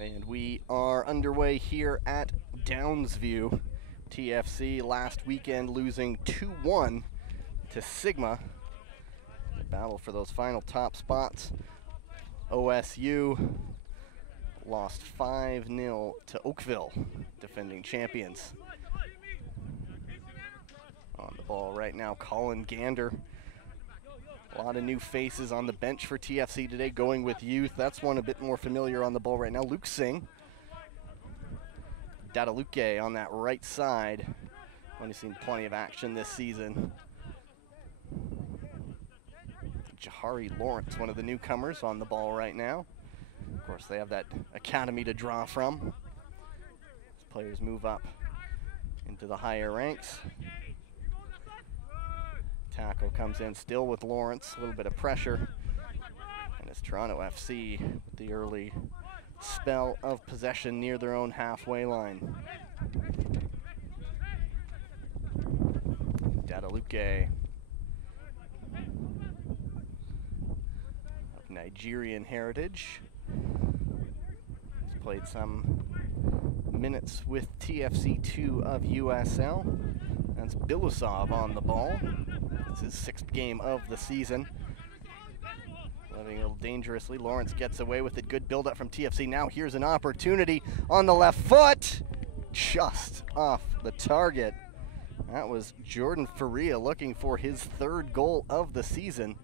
And we are underway here at Downsview. TFC last weekend losing 2-1 to Sigma. Battle for those final top spots. OSU lost 5-0 to Oakville, defending champions. On the ball right now, Colin Gander. A lot of new faces on the bench for TFC today, going with youth. That's one a bit more familiar on the ball right now. Luke Singh. Dadaluke on that right side. Only seen plenty of action this season. Jahari Lawrence, one of the newcomers on the ball right now. Of course, they have that academy to draw from. As players move up into the higher ranks. Tackle comes in still with Lawrence, a little bit of pressure. And it's Toronto FC with the early spell of possession near their own halfway line. Dadaluke of Nigerian heritage. He's played some minutes with TFC2 of USL. That's Bilusov on the ball. It's his 6th game of the season. Living a little dangerously. Lawrence gets away with it. Good build-up from TFC. Now here's an opportunity on the left foot. Just off the target. That was Jordan Faria looking for his 3rd goal of the season.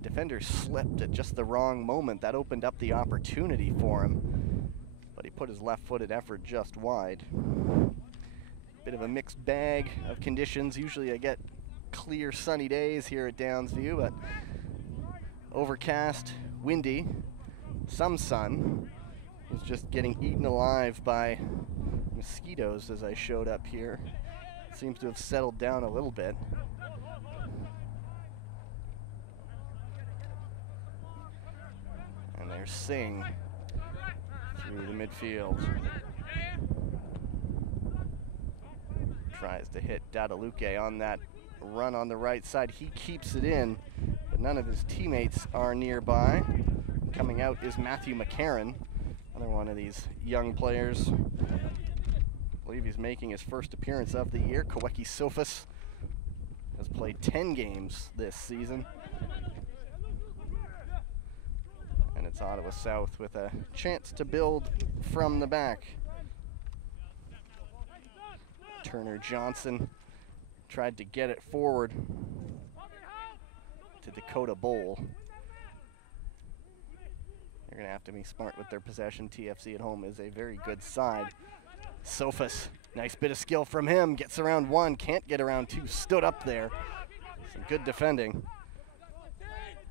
Defender slipped at just the wrong moment. That opened up the opportunity for him. But he put his left-footed effort just wide. Bit of a mixed bag of conditions. Usually I get clear sunny days here at Downsview, but overcast, windy, some sun. Was just getting eaten alive by mosquitoes as I showed up here. Seems to have settled down a little bit. And there's Singh through the midfield. Tries to hit Dadaluke on that run on the right side. He keeps it in, but none of his teammates are nearby. Coming out is Matthew McCarron, another one of these young players. I believe he's making his first appearance of the year. Kaweki Sofas has played 10 games this season. And it's Ottawa South with a chance to build from the back. Turner Johnson tried to get it forward to Dakota Bowl. They're going to have to be smart with their possession. TFC at home is a very good side. Sofas, nice bit of skill from him. Gets around one, can't get around two. Stood up there. Some good defending.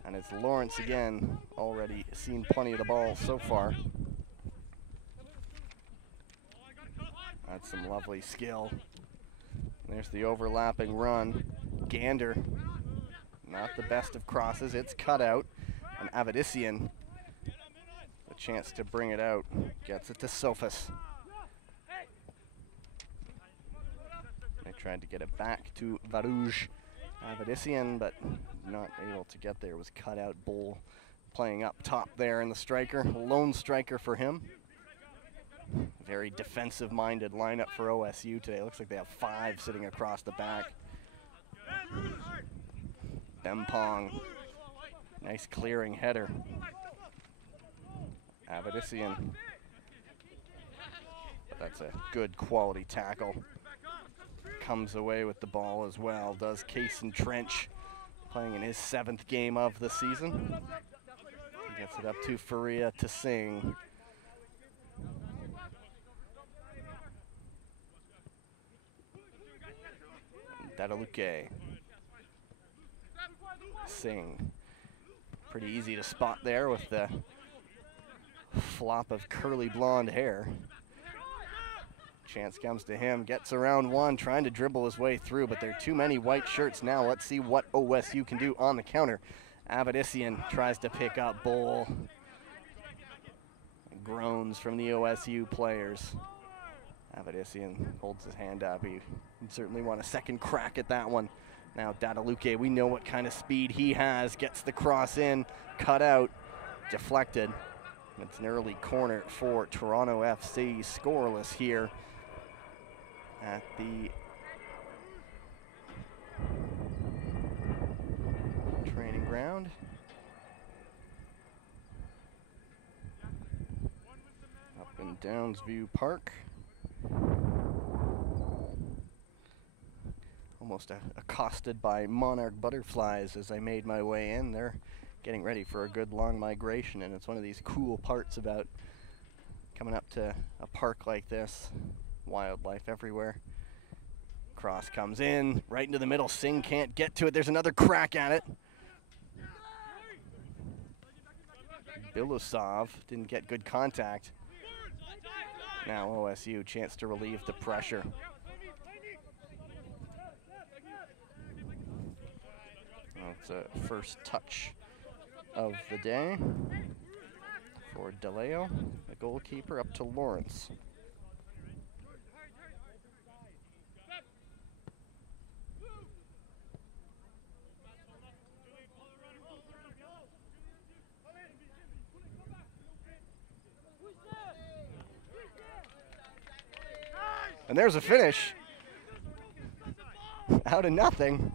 And it's Lawrence again. Already seen plenty of the ball so far. That's some lovely skill. There's the overlapping run. Gander, not the best of crosses. It's cut out. And Avedissian, a chance to bring it out. Gets it to Sofas. They tried to get it back to Varouge. Avedissian, but not able to get there. Was cut out. Bull playing up top there in the striker. Lone striker for him. Very defensive-minded lineup for OSU today. Looks like they have 5 sitting across the back. Bempong. Nice clearing header. Avedissian. That's a good quality tackle. Comes away with the ball as well. Does Cason Trench, playing in his 7th game of the season. He gets it up to Faria to Singh. Dadaluke. Singh. Pretty easy to spot there with the flop of curly blonde hair. Chance comes to him, gets around one, trying to dribble his way through, but there are too many white shirts now. Let's see what OSU can do on the counter. Avedissian tries to pick up Bowl. Groans from the OSU players. Avedissian holds his hand up. He would certainly want a second crack at that one. Now Dadaluke, we know what kind of speed he has. Gets the cross in, cut out, deflected. It's an early corner for Toronto FC, scoreless here at the training ground. Up in Downsview Park. Almost accosted by monarch butterflies as I made my way in. They're getting ready for a good long migration, and it's one of these cool parts about coming up to a park like this. Wildlife everywhere. Cross comes in, right into the middle. Singh can't get to it. There's another crack at it. Bilusov didn't get good contact. Now OSU, chance to relieve the pressure. That's a first touch of the day for DeLeo, the goalkeeper, up to Lawrence. And there's a finish. Out of nothing.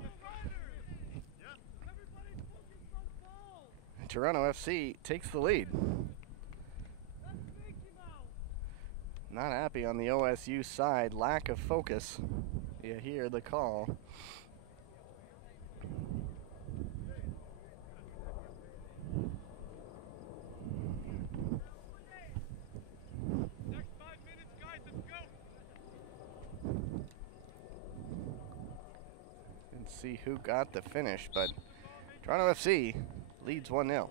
Toronto FC takes the lead. Not happy on the OSU side. Lack of focus. You hear the call. Didn't see who got the finish, but Toronto FC leads 1-0.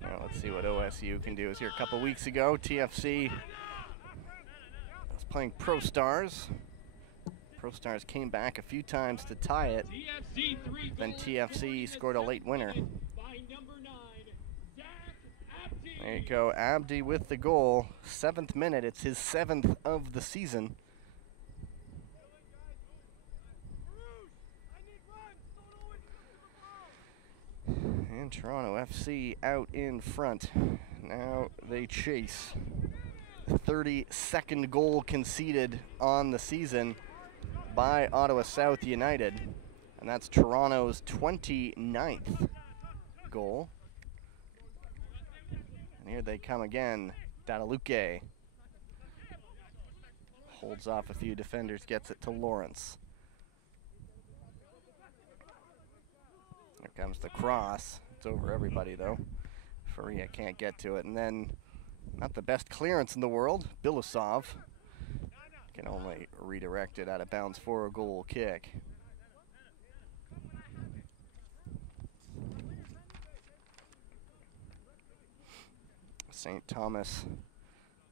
Now let's see what OSU can do. It was here a couple weeks ago. TFC was playing Pro Stars. Pro Stars came back a few times to tie it. Then TFC scored a late winner. There you go, Abdi with the goal. 7th minute, it's his 7th of the season. And Toronto FC out in front. Now they chase. 32nd goal conceded on the season by Ottawa South United. And that's Toronto's 29th goal. And here they come again. Dadaluke holds off a few defenders, gets it to Lawrence. Here comes the cross. It's over everybody, though. Faria can't get to it. And then, not the best clearance in the world, Bilusov can only redirect it out of bounds for a goal kick. St. Thomas,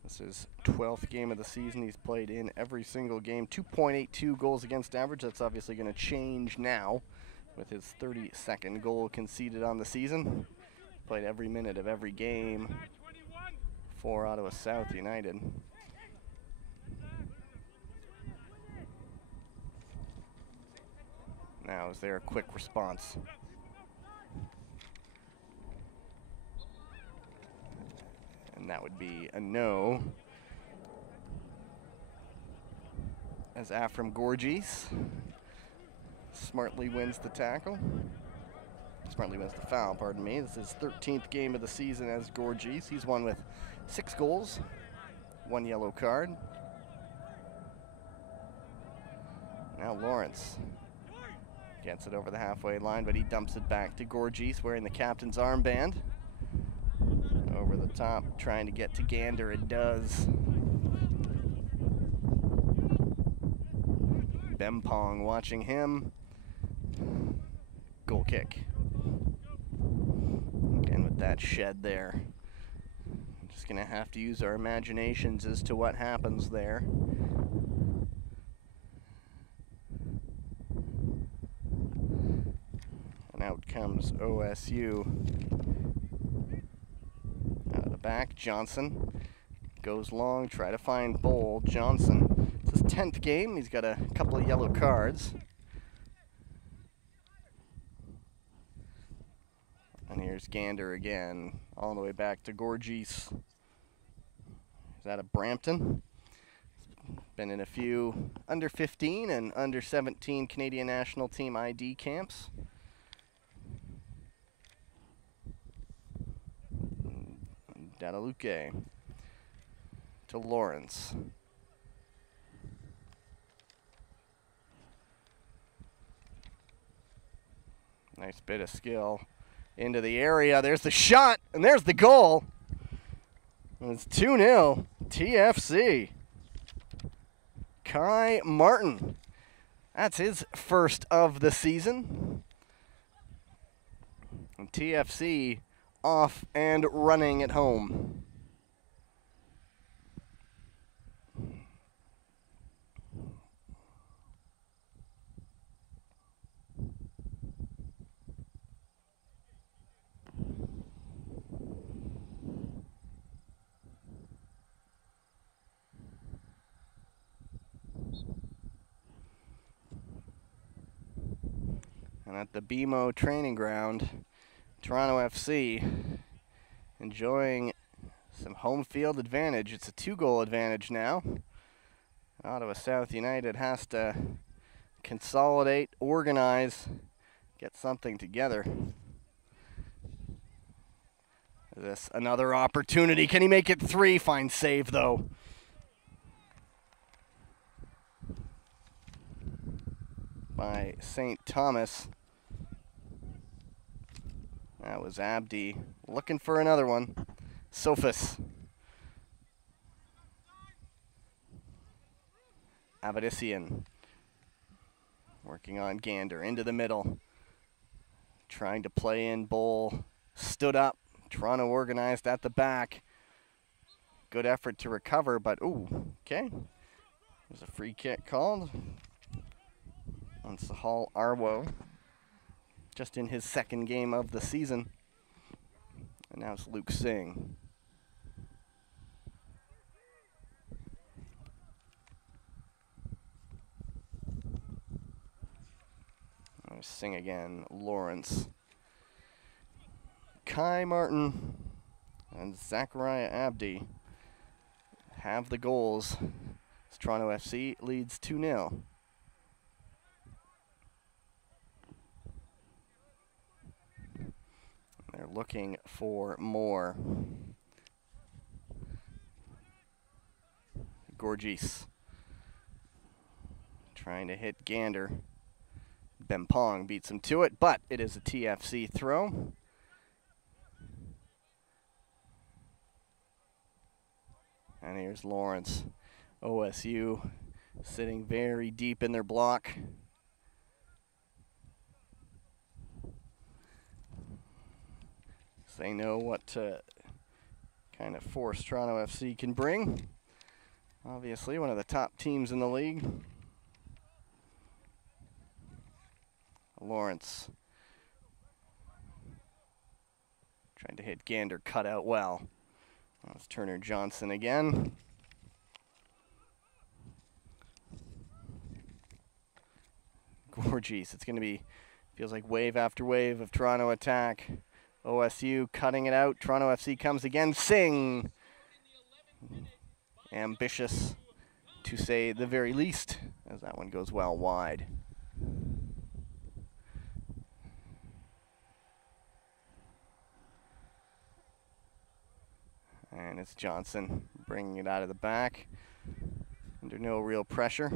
this is 12th game of the season. He's played in every single game. 2.82 goals against average. That's obviously going to change now with his 32nd goal conceded on the season. Played every minute of every game for Ottawa South United. Now, is there a quick response? And that would be a no. As Afram Gorgis smartly wins the tackle. Smartly wins the foul, pardon me. This is his 13th game of the season as Gorgis. He's won with 6 goals, 1 yellow card. Now Lawrence gets it over the halfway line, but he dumps it back to Gorgis wearing the captain's armband. Over the top, trying to get to Gander, it does. Bempong watching him. Goal kick. Again with that shed there. Just gonna have to use our imaginations as to what happens there. And out comes OSU. Out of the back, Johnson goes long, try to find Bowl. Johnson It's his 10th game. He's got a couple of yellow cards. And here's Gander again, all the way back to Gorgees. Is that a Brampton? Been in a few under 15 and under 17 Canadian national team ID camps. Dadaluke to Lawrence. Nice bit of skill into the area. There's the shot, and there's the goal. And it's 2-0 TFC. Kai Martin. That's his first of the season. And TFC off and running at home. And at the BMO training ground, Toronto FC enjoying some home field advantage. It's a 2-goal advantage now. Ottawa South United has to consolidate, organize, get something together. Is this another opportunity? Can he make it 3? Fine save, though. By St. Thomas. That was Abdi looking for another one. Sophus. Avedissian working on Gander into the middle. Trying to play in Bowl. Stood up. Toronto organized at the back. Good effort to recover, but ooh, okay. There's a free kick called on Sahal Arwo. Just in his second game of the season. And now it's Luke Singh. Singh again, Lawrence. Kai Martin and Zachariah Abdi have the goals. Toronto FC leads 2-0. They're looking for more. Gorgees trying to hit Gander. Bempong beats him to it, but it is a TFC throw. And here's Lawrence. OSU sitting very deep in their block. They know what kind of force Toronto FC can bring. Obviously, one of the top teams in the league. Lawrence trying to hit Gander, cut out well. That's Turner Johnson again. Gorgees. It's going to be, feels like wave after wave of Toronto attack. OSU cutting it out. Toronto FC comes again. Singh. Ambitious, to say the very least, as that one goes well wide. And it's Johnson bringing it out of the back. Under no real pressure.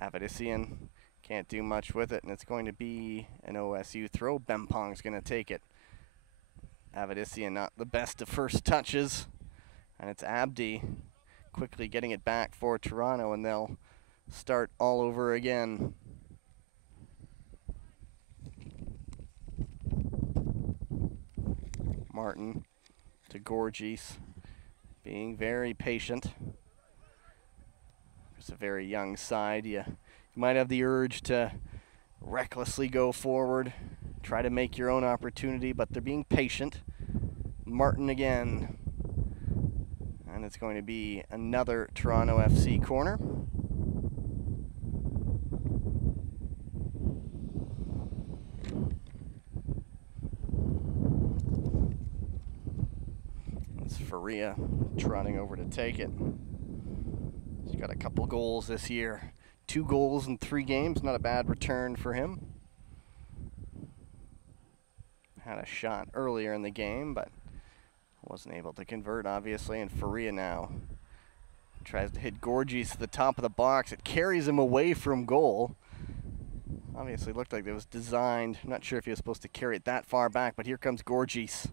Avedissian can't do much with it, and it's going to be an OSU throw. Bempong's going to take it. Avedissian not the best of first touches, and it's Abdi quickly getting it back for Toronto, and they'll start all over again. Martin to Gorgees, being very patient. It's a very young side. You might have the urge to recklessly go forward, try to make your own opportunity, but they're being patient. Martin again. And it's going to be another Toronto FC corner. It's Faria trotting over to take it. He's got a couple goals this year. 2 goals in 3 games, not a bad return for him. Had a shot earlier in the game, but wasn't able to convert, obviously. And Faria now tries to hit Gorgies to the top of the box. It carries him away from goal. Obviously looked like it was designed. I'm not sure if he was supposed to carry it that far back, but here comes Gorgies.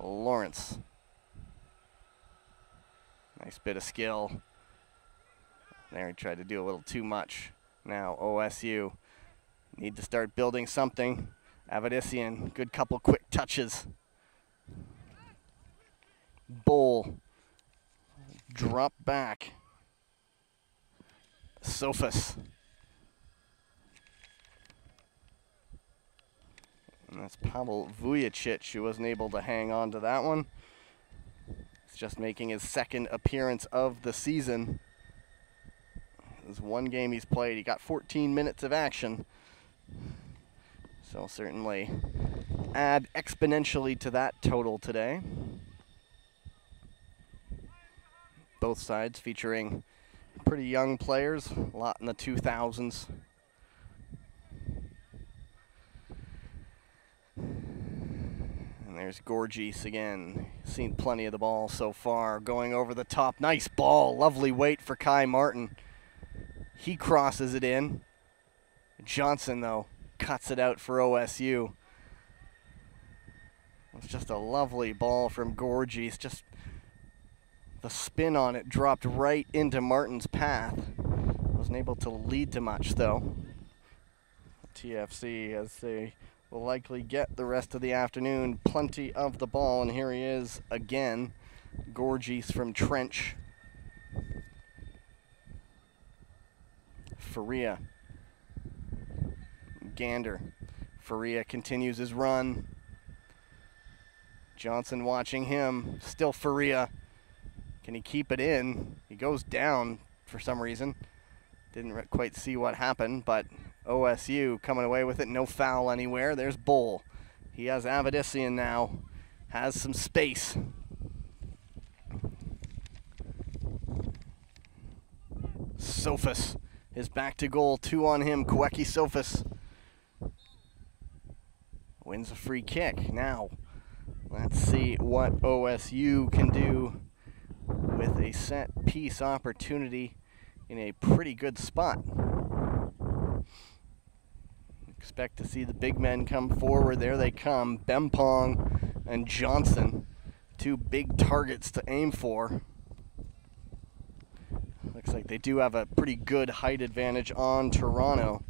Lawrence. Nice bit of skill. There he tried to do a little too much. Now OSU need to start building something. Avedissian, good couple quick touches. Bull, drop back. Sofas. And that's Pavel Vujicic who wasn't able to hang on to that one. He's just making his 2nd appearance of the season. There's 1 game he's played. He got 14 minutes of action. So certainly add exponentially to that total today. Both sides featuring pretty young players, a lot in the 2000s. And there's Gorgies again. Seen plenty of the ball so far. Going over the top. Nice ball. Lovely weight for Kai Martin. He crosses it in. Johnson, though, cuts it out for OSU. It's just a lovely ball from Gorgies. Just the spin on it dropped right into Martin's path. Wasn't able to lead to much, though. TFC, as they will likely get the rest of the afternoon, plenty of the ball, and here he is again. Gorgies from Trench. Faria. Gander. Faria continues his run. Johnson watching him. Still Faria. Can he keep it in? He goes down for some reason. Didn't quite see what happened, but OSU coming away with it. No foul anywhere. There's Bull. He has Avedissian now. Has some space. Sofas is back to goal. 2 on him. Kaweki Sofas wins a free kick. Now, let's see what OSU can do with a set piece opportunity in a pretty good spot. Expect to see the big men come forward. There they come. Bempong and Johnson, 2 big targets to aim for. Looks like they do have a pretty good height advantage on Toronto.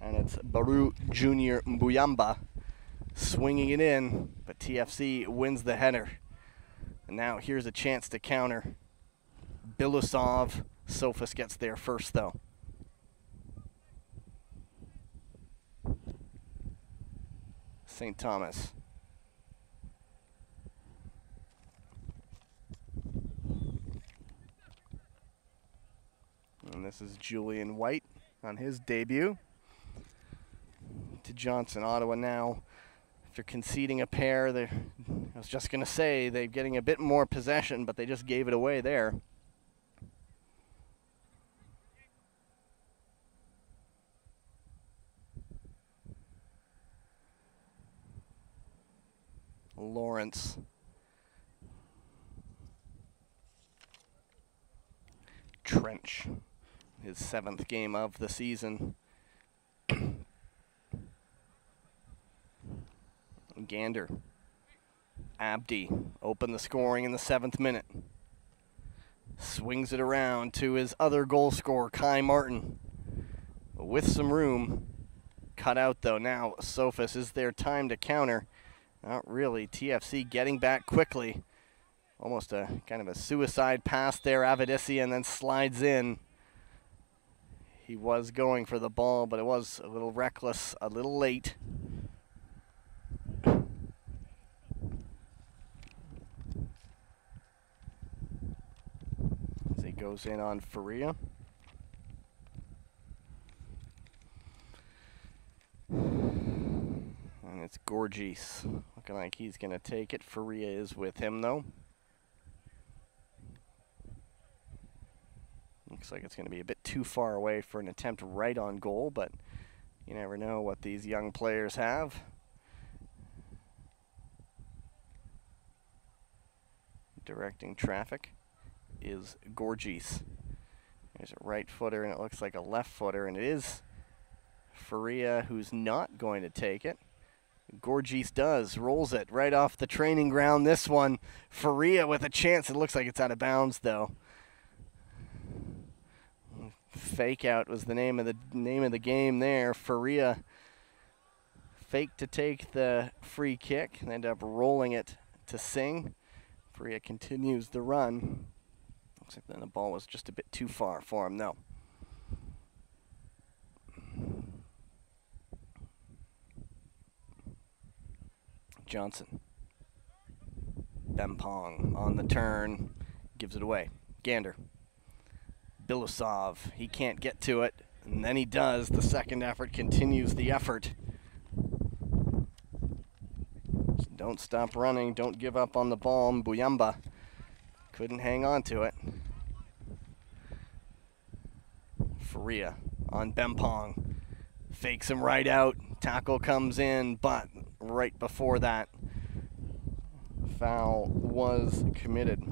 And it's Baru Jr. Mbuyamba swinging it in, but TFC wins the header. And now here's a chance to counter. Bilusov. Sofas gets there first, though. St. Thomas. And this is Julian White on his debut. To Johnson. Ottawa now, after conceding a pair, I was just going to say they're getting a bit more possession, but they just gave it away there. Lawrence. Trench, his 7th game of the season. Gander. Abdi opened the scoring in the 7th minute. Swings it around to his other goal scorer, Kai Martin. With some room. Cut out, though. Now, Sofas, is there time to counter? Not really. TFC getting back quickly. Almost a kind of a suicide pass there. Avedissian then slides in. He was going for the ball, but it was a little reckless, a little late. goes in on Faria. And it's Gorgees. Looking like he's going to take it. Faria is with him, though. Looks like it's going to be a bit too far away for an attempt right on goal, but you never know what these young players have. Directing traffic is Gorgees. There's a right footer, and it looks like a left footer, and it is Faria who's not going to take it. Gorgees does, rolls it right off the training ground. This one, Faria with a chance. It looks like it's out of bounds, though. Fake out was the name of the game there. Faria faked to take the free kick and ended up rolling it to Singh. Faria continues the run. Looks like then the ball was just a bit too far for him, though. Johnson. Bempong on the turn, gives it away. Gander. Bilusov, he can't get to it, and then he does. The second effort continues the effort. Just don't stop running, don't give up on the ball. Mbuyamba couldn't hang on to it. Faria on Bempong, fakes him right out. Tackle comes in, but right before that, foul was committed.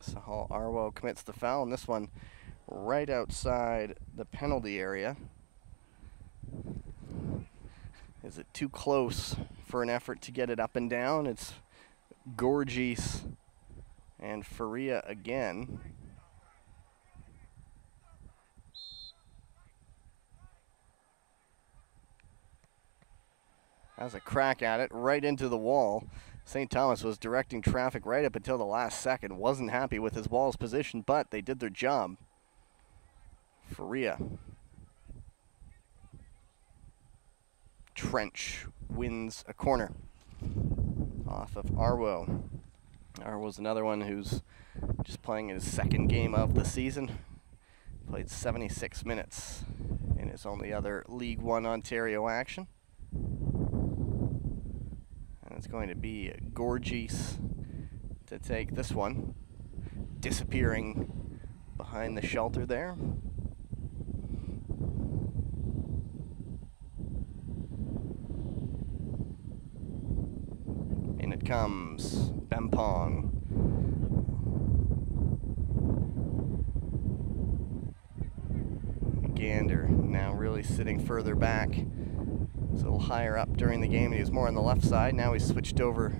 So Arwo commits the foul, and this one right outside the penalty area. Is it too close for an effort to get it up and down? It's Gorgees and Faria again. Has a crack at it right into the wall. St. Thomas was directing traffic right up until the last second. Wasn't happy with his wall's position, but they did their job. Faria. Trench wins a corner off of Arwo. Arwo's another one who's just playing his second game of the season. Played 76 minutes in his only other League One Ontario action. And it's going to be Gorgees to take this one. Disappearing behind the shelter there. In it comes Bempong. Gander now really sitting further back. He's a little higher up during the game. He was more on the left side. Now he's switched over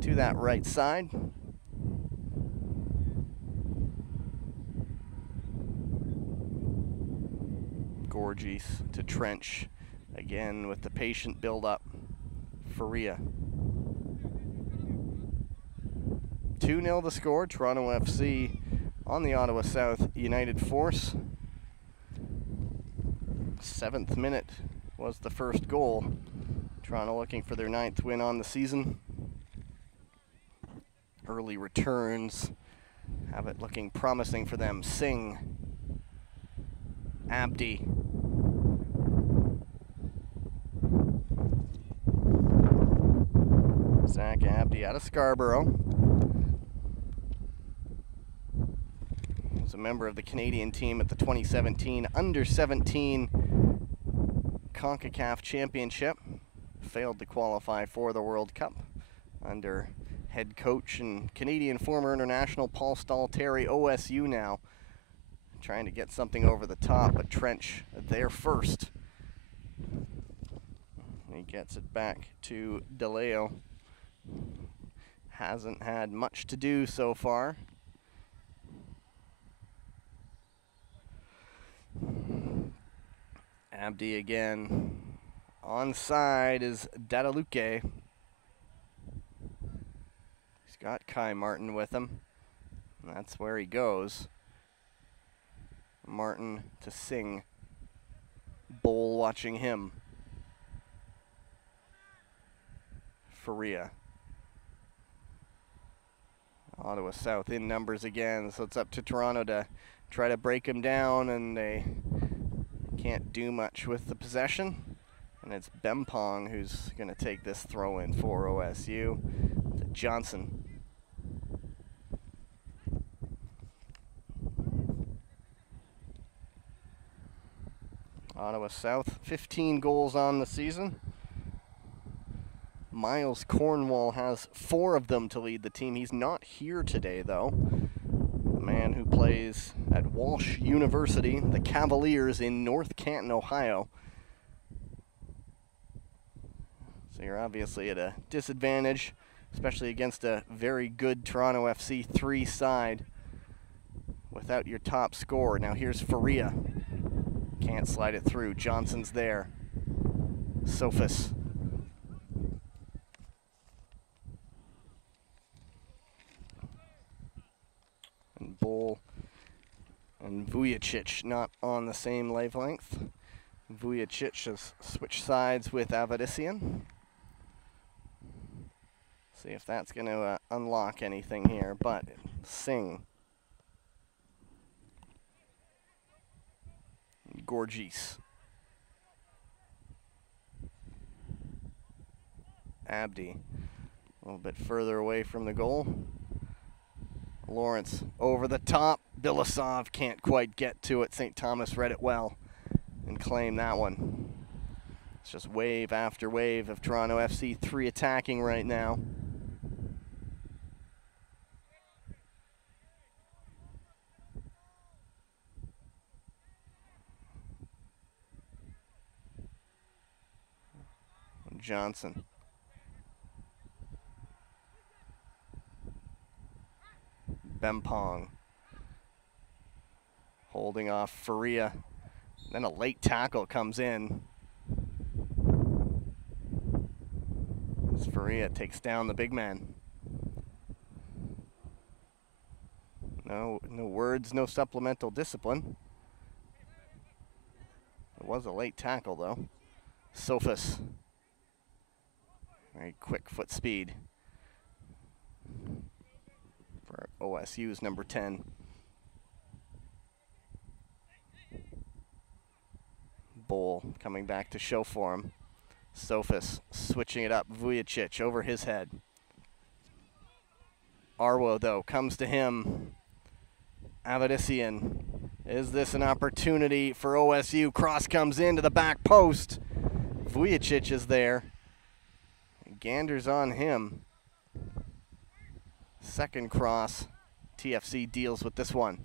to that right side. Gorgees to Trench. Again with the patient build-up. Faria. 2-0 the score. Toronto FC on the Ottawa South United Force. 7th minute was the first goal. Toronto looking for their 9th win on the season. Early returns have it looking promising for them. Singh. Abdi. Zach Abdi out of Scarborough. He was a member of the Canadian team at the 2017 Under-17 CONCACAF Championship. Failed to qualify for the World Cup under head coach and Canadian former international Paul Stalteri. OSU now trying to get something over the top, but Trench there first. He gets it back to DeLeo. Hasn't had much to do so far. Abdi again. Onside is Dadaluke. Got Kai Martin with him. That's where he goes. Martin to Singh. Bowl watching him. Faria. Ottawa South in numbers again, so it's up to Toronto to try to break him down, and they can't do much with the possession. And it's Bempong who's going to take this throw in for OSU. To Johnson. Ottawa South, 15 goals on the season. Miles Cornwall has 4 of them to lead the team. He's not here today, though. The man who plays at Walsh University, the Cavaliers in North Canton, Ohio. So you're obviously at a disadvantage, especially against a very good Toronto FC 3 side without your top scorer. Now here's Faria. Can't slide it through. Johnson's there. Sophus. And Bull and Vujicic not on the same wavelength. Vujicic has switched sides with Avedissian. See if that's going to unlock anything here, but Singh. Gorgis. Abdi. A little bit further away from the goal. Lawrence over the top. Bilasov can't quite get to it. St. Thomas read it well and claimed that one. It's just wave after wave of Toronto FC 3 attacking right now. Johnson. Bempong. Holding off Faria. Then a late tackle comes in. As Faria takes down the big man. No words, no supplemental discipline. It was a late tackle though. Sophus. Very quick foot speed for OSU's number 10. Bowl coming back to show for him. Sophus switching it up. Vujicic over his head. Arwo, though, comes to him. Avedissian. Is this an opportunity for OSU? Cross comes into the back post. Vujicic is there. Gander's on him. Second cross. TFC deals with this one.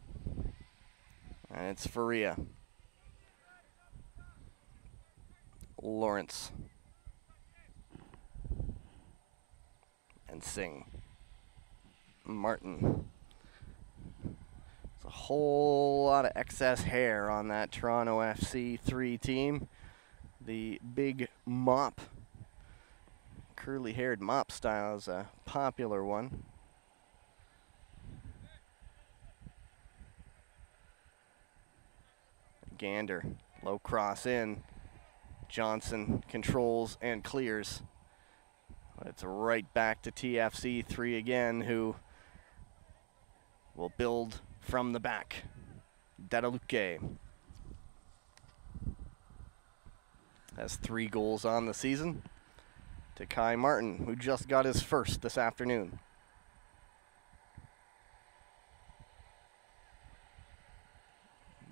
And it's Faria. Lawrence. And Singh. Martin. There's a whole lot of excess hair on that Toronto FC 3 team. The big mop, curly-haired mop style is a popular one. Gander, low cross in. Johnson controls and clears. It's right back to TFC 3 again, who will build from the back. Dadaluke has 3 goals on the season. To Kai Martin, who just got his first this afternoon.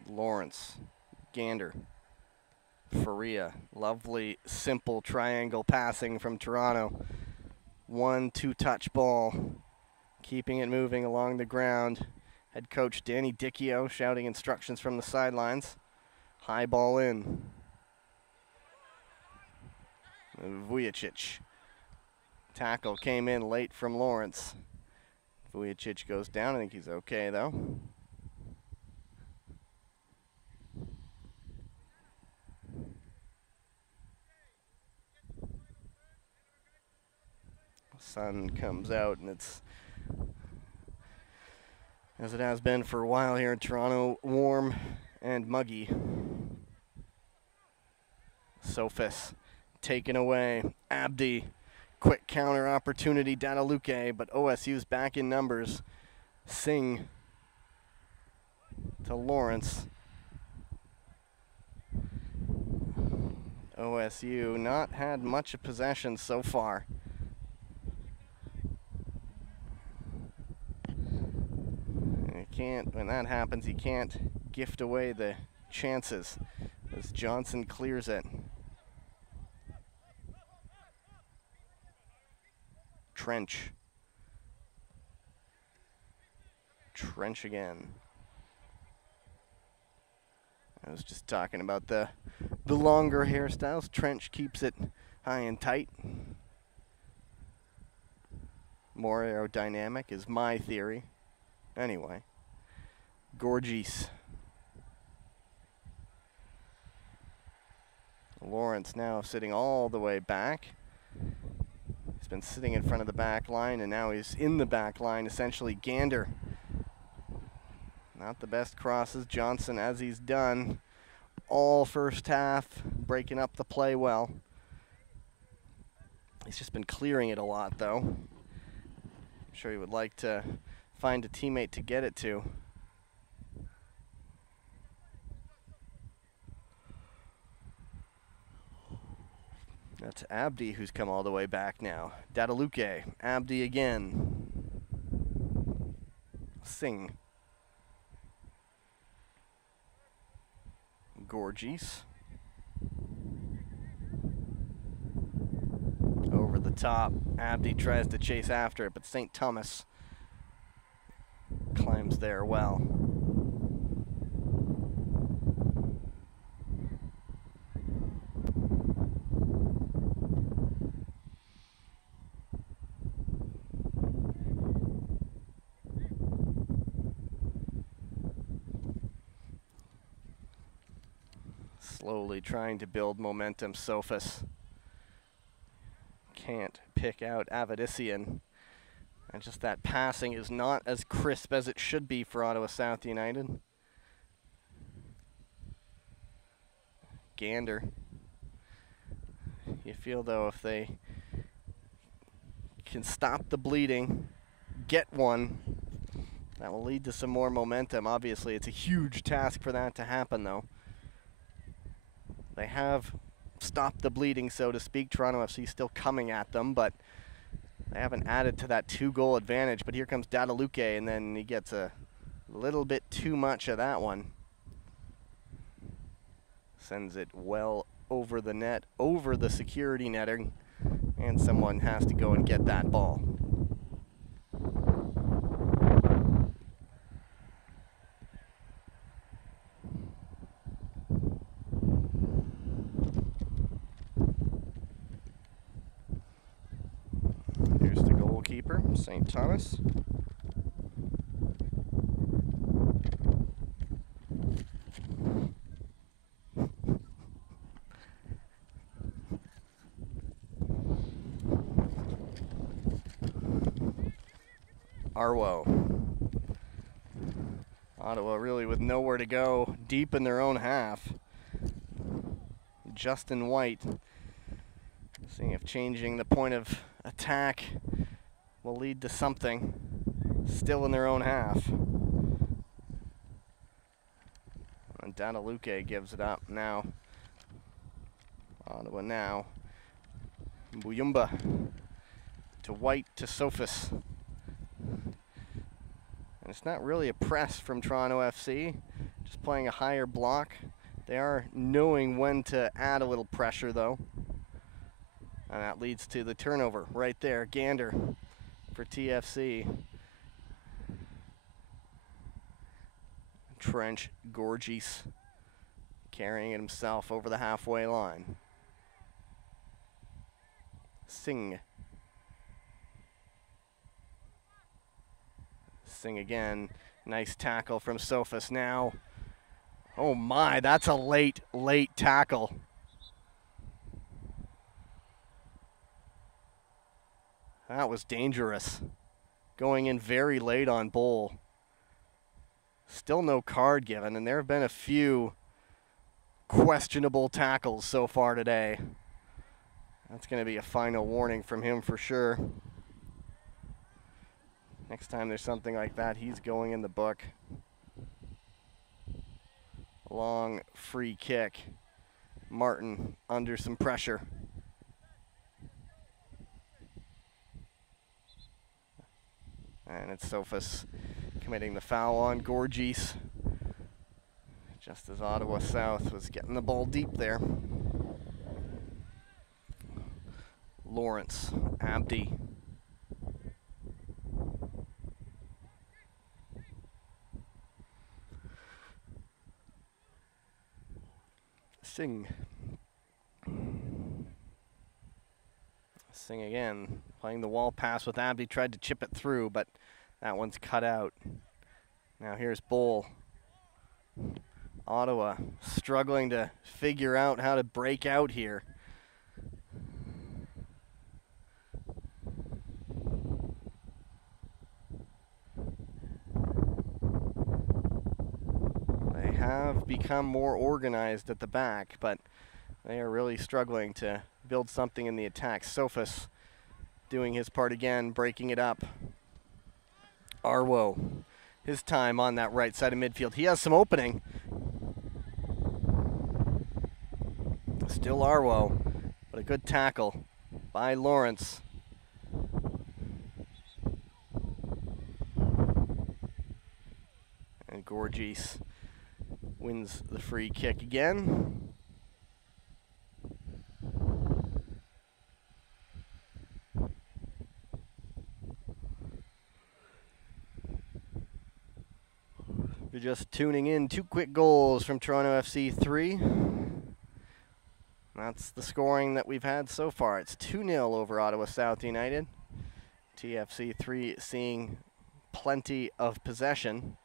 Lawrence, Gander, Faria. Lovely, simple triangle passing from Toronto. 1-2 touch ball, keeping it moving along the ground. Head coach Danny Dicchio shouting instructions from the sidelines. High ball in. Vujicic. Tackle came in late from Lawrence. Vujicic goes down. I think he's okay, though. Sun comes out, and it's as it has been for a while here in Toronto. Warm and muggy. Sophis taken away. Abdi, quick counter opportunity. Dadaluke, but OSU's back in numbers. Singh to Lawrence. OSU not had much of possession so far. When that happens, you can't gift away the chances as Johnson clears it. Trench again. I was just talking about the longer hairstyles. Trench keeps it high and tight. More aerodynamic is my theory. Anyway. Gorgees. Lawrence now sitting all the way back. He's been sitting in front of the back line, and now he's in the back line, essentially. Gander. Not the best crosses. Johnson, as he's done all first half, breaking up the play well. He's just been clearing it a lot, though. I'm sure he would like to find a teammate to get it to. That's Abdi who's come all the way back now. Dadaluke, Abdi again. Singh. Gorgees. Over the top. Abdi tries to chase after it, but St. Thomas climbs there well. Slowly trying to build momentum. Sophis can't pick out Avedisian. And just that passing is not as crisp as it should be for Ottawa South United. Gander. You feel, though, if they can stop the bleeding, get one, that will lead to some more momentum. Obviously, it's a huge task for that to happen, though. They have stopped the bleeding, so to speak. Toronto FC still coming at them, but they haven't added to that 2-goal advantage. But here comes Dadaluke, and then he gets a little bit too much of that one. Sends it well over the net, over the security netting, and someone has to go and get that ball. Keeper, St. Thomas. Arwo. Ottawa really with nowhere to go, deep in their own half. Justin White, seeing if changing the point of attack will lead to something. Still in their own half. And Dadaluke gives it up now. Ottawa now. Mbuyumba to White to Sophis. And it's not really a press from Toronto FC. Just playing a higher block. They are knowing when to add a little pressure, though. And that leads to the turnover right there. Gander for TFC. Trench Gorgees carrying it himself over the halfway line. Singh. Singh again. Nice tackle from Sophis now. Oh my, that's a late tackle. That was dangerous. Going in very late on Bowl. Still no card given, and there have been a few questionable tackles so far today. That's going to be a final warning from him for sure. Next time there's something like that, he's going in the book. Long free kick. Martin under some pressure. And it's Sophus committing the foul on Gorgis, just as Ottawa South was getting the ball deep there. Lawrence, Abdi. Singh again, playing the wall pass with Abdi, tried to chip it through, but that one's cut out. Now here's Bowl. Ottawa struggling to figure out how to break out here. They have become more organized at the back, but they are really struggling to build something in the attack. Sophus doing his part again, breaking it up. Arwo, his time on that right side of midfield. He has some opening. Still Arwo, but a good tackle by Lawrence. And Gorgis wins the free kick again. If you're just tuning in, 2 quick goals from Toronto FC 3. That's the scoring that we've had so far. It's 2-0 over Ottawa South United. TFC 3 seeing plenty of possession.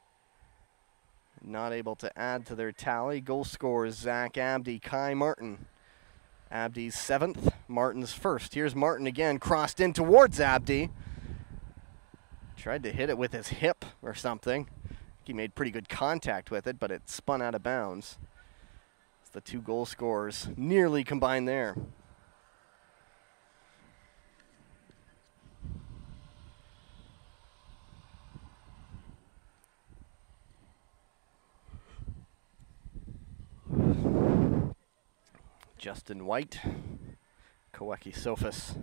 Not able to add to their tally. Goal scorers, Zach Abdi, Kai Martin. Abdi's 7th, Martin's 1st. Here's Martin again, crossed in towards Abdi. Tried to hit it with his hip or something. He made pretty good contact with it, but it spun out of bounds. It's the 2 goal scorers nearly combined there. Justin White, Kaweki Sophus.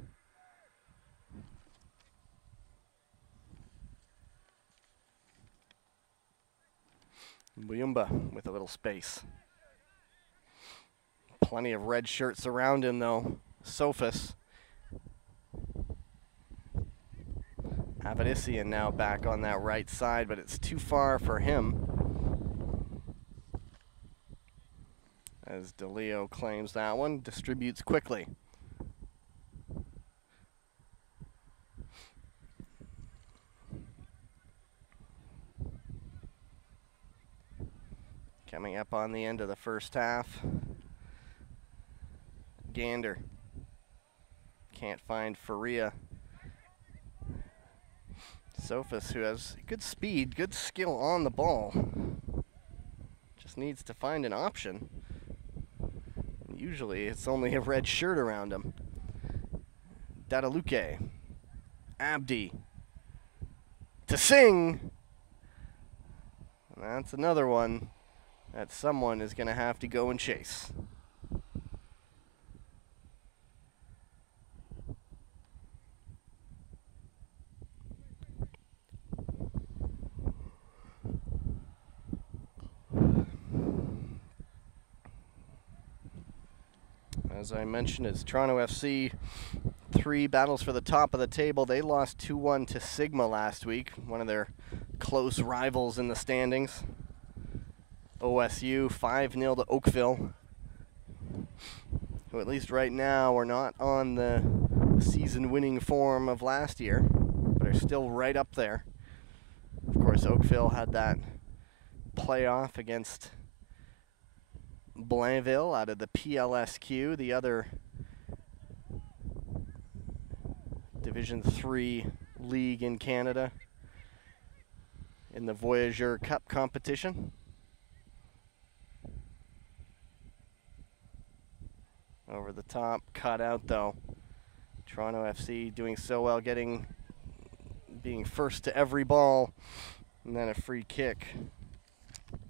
Muyumba with a little space. Plenty of red shirts around him though. Sophus. Avedissian now back on that right side, but it's too far for him. As DeLeo claims that one, distributes quickly. Coming up on the end of the first half. Gander. Can't find Faria. Sophus, who has good speed, good skill on the ball. Just needs to find an option. Usually it's only a red shirt around him. Dadaluke. Abdi. To Singh. And that's another one that someone is going to have to go and chase. As I mentioned, it's Toronto FC 3 battles for the top of the table. They lost 2-1 to Sigma last week, one of their close rivals in the standings. OSU 5-0 to Oakville, who at least right now are not on the season-winning form of last year, but are still right up there. Of course, Oakville had that playoff against Blainville out of the PLSQ, the other Division 3 league in Canada. in the Voyageur Cup competition. Over the top, cut out though. Toronto FC doing so well, being first to every ball. And then a free kick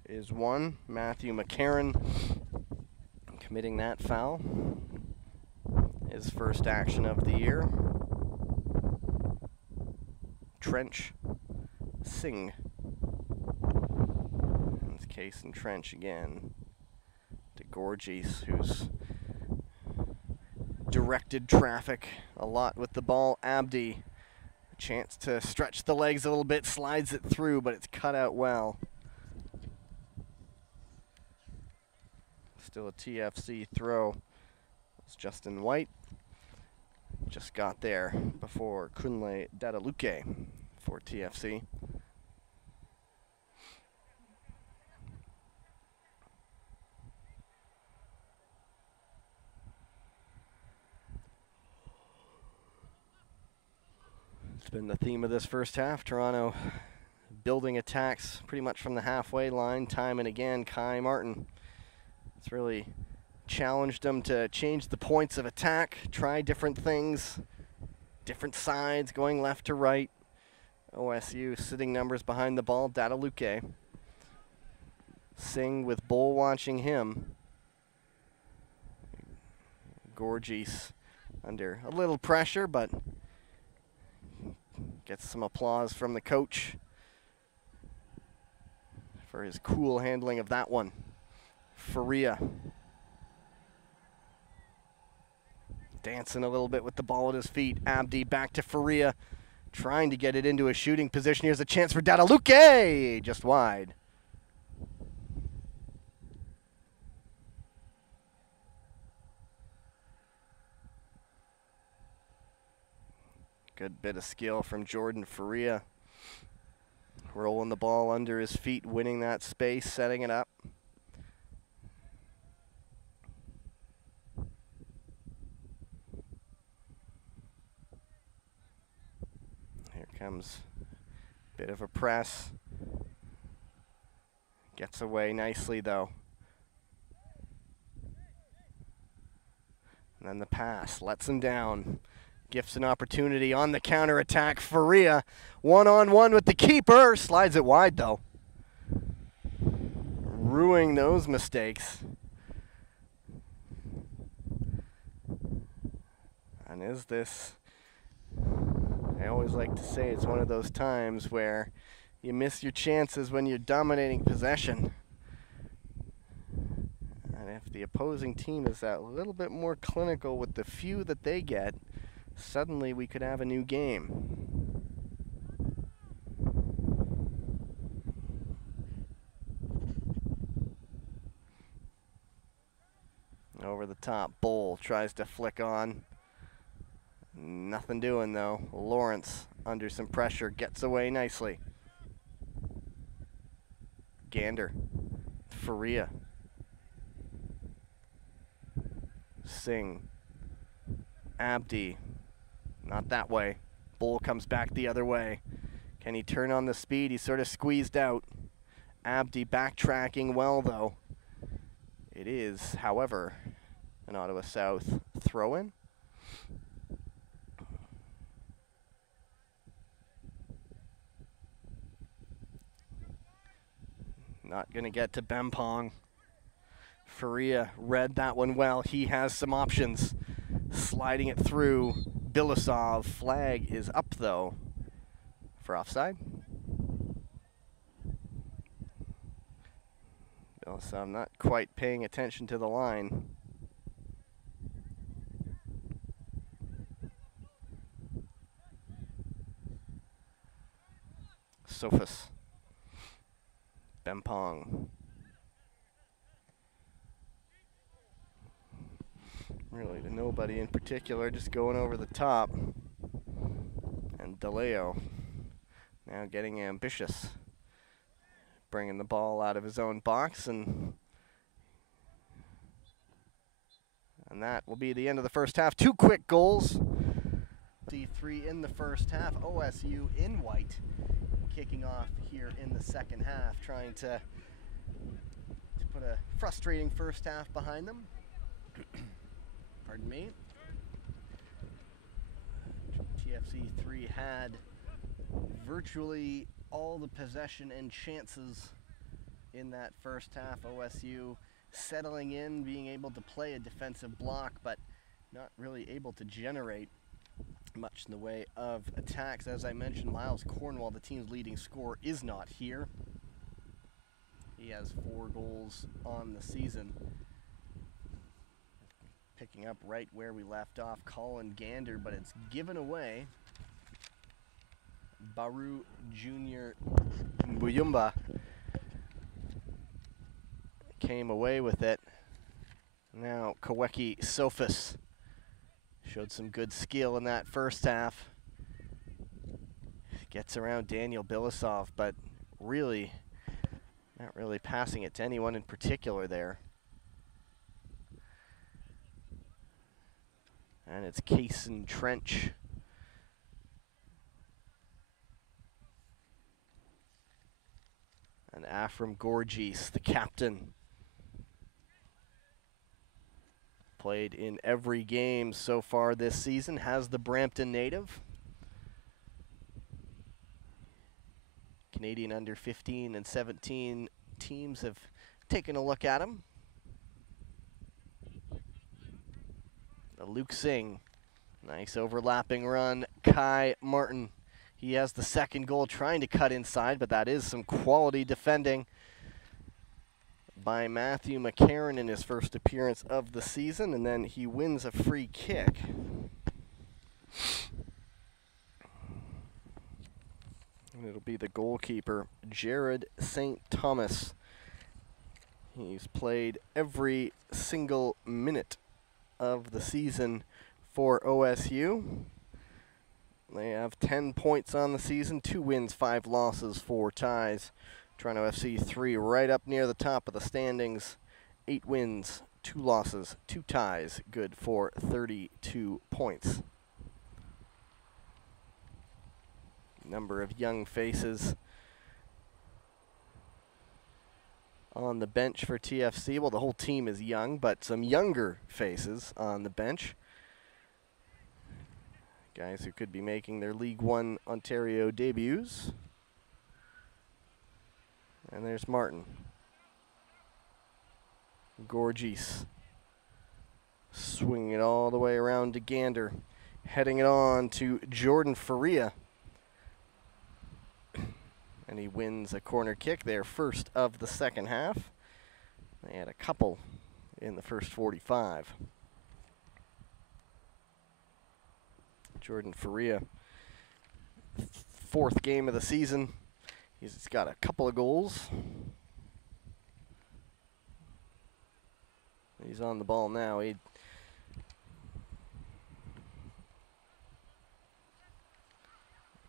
is won. Matthew McCarron committing that foul. His first action of the year. Trench Singh. It's Case and Trench again. To Gorgis, who's directed traffic a lot with the ball. Abdi, a chance to stretch the legs a little bit, slides it through, but it's cut out well. Still a TFC throw. It's Justin White. Just got there before Kunle Dadaluke for TFC. It's been the theme of this first half. Toronto building attacks pretty much from the halfway line time and again. Kai Martin, it's really challenged them to change the points of attack, try different things, different sides, going left to right. OSU sitting numbers behind the ball. Dadaluke. Singh with Bull watching him. Gorgis under a little pressure, but gets some applause from the coach for his cool handling of that one. Faria dancing a little bit with the ball at his feet. Abdi back to Faria, trying to get it into a shooting position. Here's a chance for Dadaluke, just wide. Good bit of skill from Jordan Faria. Rolling the ball under his feet, winning that space, setting it up. Here comes a bit of a press. Gets away nicely though. And then the pass lets him down. Gifts an opportunity on the counterattack. Faria, one-on-one with the keeper. Slides it wide, though. Ruining those mistakes. And is this... I always like to say it's one of those times where you miss your chances when you're dominating possession. And if the opposing team is that little bit more clinical with the few that they get, suddenly we could have a new game. Over the top, Bull tries to flick on. Nothing doing though. Lawrence under some pressure, gets away nicely. Gander, Faria. Singh, Abdi. Not that way. Bull comes back the other way. Can he turn on the speed? He's sort of squeezed out. Abdi backtracking well, though. It is, however, an Ottawa South throw-in. Not going to get to Bempong. Faria read that one well. He has some options. Sliding it through. Bilasov. Flag is up, though, for offside. Bilasov not quite paying attention to the line. Sophus. Bempong. Really to nobody in particular, just going over the top. And DeLeo now getting ambitious. Bringing the ball out of his own box, and that will be the end of the first half. 2 quick goals. D3 in the first half. OSU in white, kicking off here in the second half, trying to put a frustrating first half behind them. Pardon me. TFC3 had virtually all the possession and chances in that first half. OSU settling in, being able to play a defensive block, but not really able to generate much in the way of attacks. As I mentioned, Miles Cornwall, the team's leading scorer, is not here. He has 4 goals on the season. Picking up right where we left off, Colin Gander, but it's given away. Baru Jr. Mbuyumba came away with it. Now Kaweki Sophus showed some good skill in that first half. Gets around Daniel Bilasov, but really not really passing it to anyone in particular there. And it's Kaysen Trench. And Afram Gorgis, the captain. Played in every game so far this season, has the Brampton native. Canadian under 15 and 17 teams have taken a look at him. Luke Singh, nice overlapping run. Kai Martin, he has the second goal, trying to cut inside, but that is some quality defending by Matthew McCarron in his first appearance of the season, and then he wins a free kick. And it'll be the goalkeeper, Jared St. Thomas. He's played every single minute of the season for OSU. They have 10 points on the season, 2 wins, 5 losses, 4 ties. Toronto FC 3 right up near the top of the standings. 8 wins, 2 losses, 2 ties, good for 32 points. Number of young faces on the bench for TFC. Well, the whole team is young, but some younger faces on the bench. Guys who could be making their League One Ontario debuts. And there's Martin. Gorgis. Swinging it all the way around to Gander. Heading it on to Jordan Faria. And he wins a corner kick there, first of the second half. They had a couple in the first 45. Jordan Faria, 4th game of the season. He's got a couple of goals. He's on the ball now. He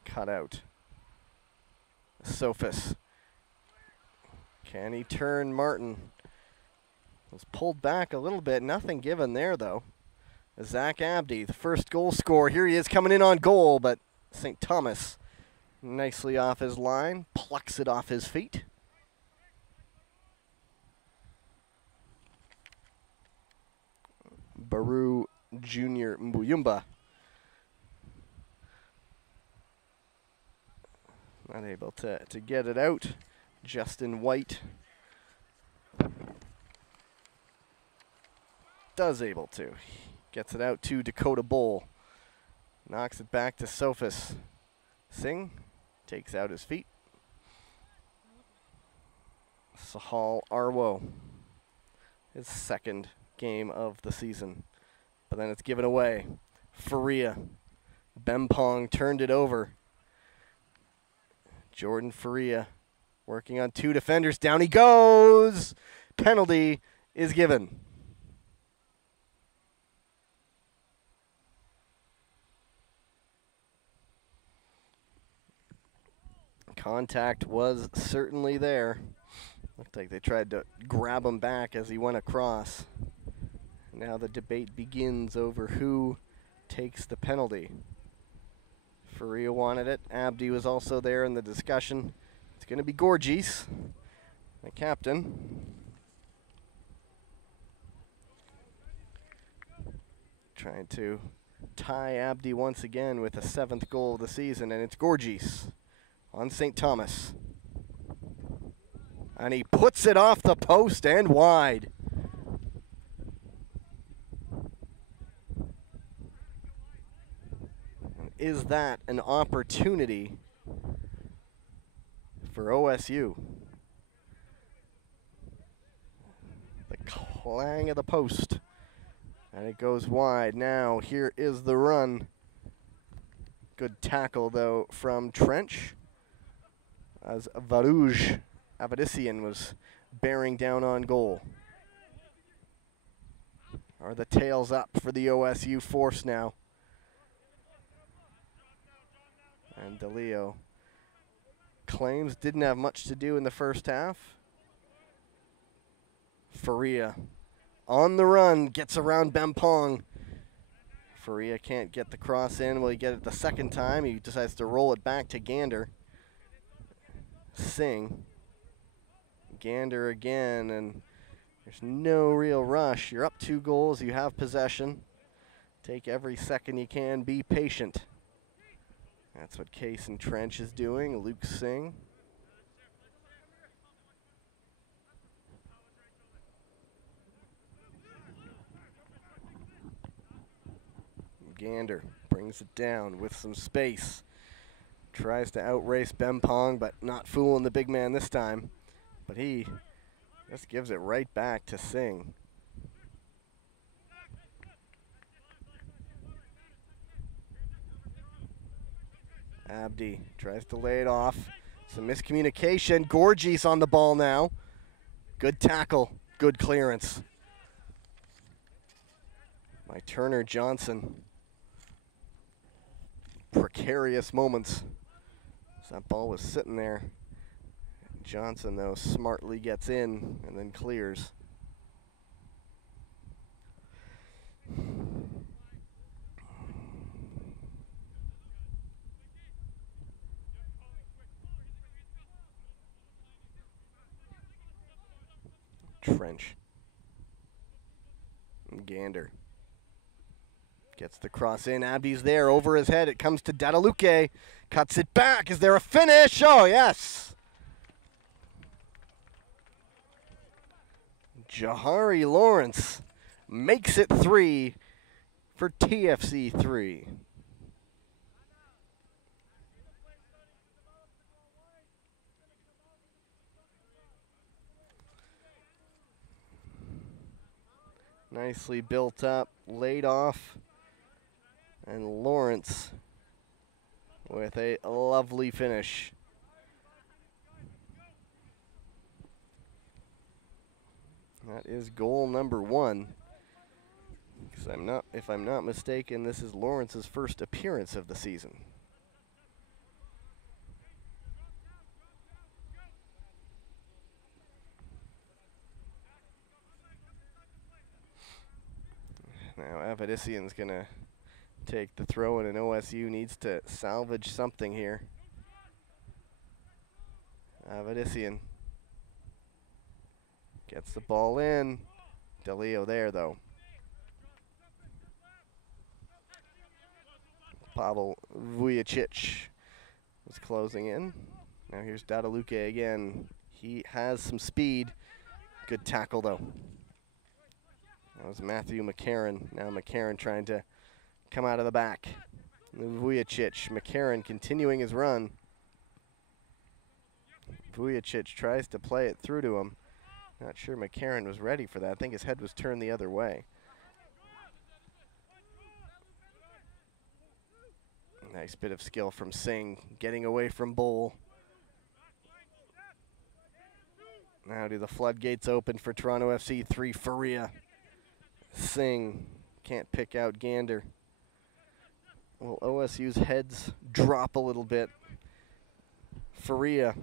cut out. Sophus. Can he turn Martin? Was pulled back a little bit. Nothing given there, though. Zach Abdi, the first goal scorer. Here he is coming in on goal, but St. Thomas nicely off his line, plucks it off his feet. Baru Jr. Mbuyumba. Not able to get it out. Justin White does able to. Gets it out to Dakota Bowl. Knocks it back to Sophus. Singh takes out his feet. Sahal Arwo. His 2nd game of the season. But then it's given away. Faria. Bempong turned it over. Jordan Faria working on 2 defenders. Down he goes. Penalty is given. Contact was certainly there. Looked like they tried to grab him back as he went across. Now the debate begins over who takes the penalty. Faria wanted it. Abdi was also there in the discussion. It's going to be Gorgis, the captain. Trying to tie Abdi once again with a 7th goal of the season, and it's Gorgis on St. Thomas. And he puts it off the post and wide. Is that an opportunity for OSU? The clang of the post. And it goes wide. Now here is the run. Good tackle though from Trench, as Varouj Avedissian was bearing down on goal. Are the tails up for the OSU force now? And DeLeo claims didn't have much to do in the first half. Faria on the run, gets around Bempong. Faria can't get the cross in. Will he get it the second time? He decides to roll it back to Gander. Singh. Gander again, and there's no real rush. You're up 2 goals, you have possession. Take every second you can, be patient. That's what Case and Trench is doing. Luke Singh. Gander brings it down with some space. Tries to outrace Bempong, but not fooling the big man this time. But he just gives it right back to Singh. Abdi tries to lay it off. Some miscommunication. Gorgis on the ball now. Good tackle, good clearance by Turner Johnson. Precarious moments. So that ball was sitting there. Johnson, though, smartly gets in and then clears. Trench. And Gander gets the cross in. Abdi's there over his head. It comes to Dadaluke. Cuts it back. Is there a finish? Oh, yes. Jahari Lawrence makes it 3 for TFC 3. Nicely built up, laid off, and Lawrence with a lovely finish. That is goal number 1. If I'm not mistaken, this is Lawrence's first appearance of the season. Now Avedissian's gonna take the throw in, and OSU needs to salvage something here. Avedissian gets the ball in. DeLeo there though. Pavel Vujacic was closing in. Now here's Dadaluke again. He has some speed. Good tackle though. That was Matthew McCarron. Now McCarron trying to come out of the back. Vujacic. McCarron continuing his run. Vujacic tries to play it through to him. Not sure McCarron was ready for that. I think his head was turned the other way. Nice bit of skill from Singh, getting away from Bowl. Now do the floodgates open for Toronto FC 3, Faria. Singh can't pick out Gander. Will OSU's heads drop a little bit? Faria.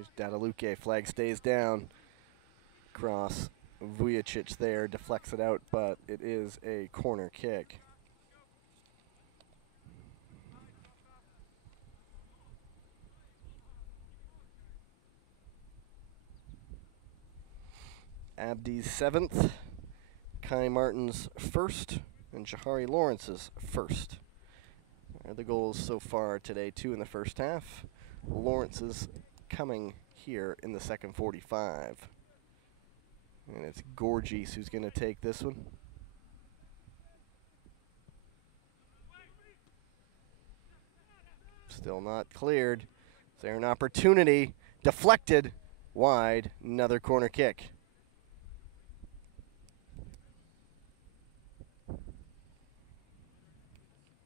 Here's Dadaluke, flag stays down. Cross, Vujicic there, deflects it out, but it is a corner kick. Abdi's 7th, Kai Martin's 1st, and Jahari Lawrence's 1st. Are the goals so far today, 2 in the first half. Lawrence is coming here in the second 45. And it's Gorgis who's going to take this one. Still not cleared. Is there an opportunity? Deflected. Wide. Another corner kick.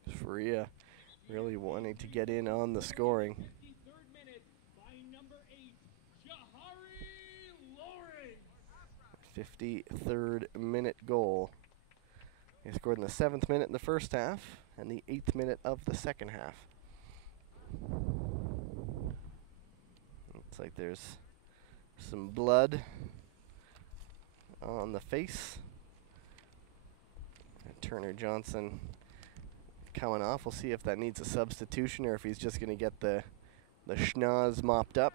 Faria really wanting to get in on the scoring. 53rd minute goal. He scored in the 7th minute in the first half and the 8th minute of the second half. Looks like there's some blood on the face. And Turner Johnson coming off. We'll see if that needs a substitution or if he's just going to get the schnoz mopped up.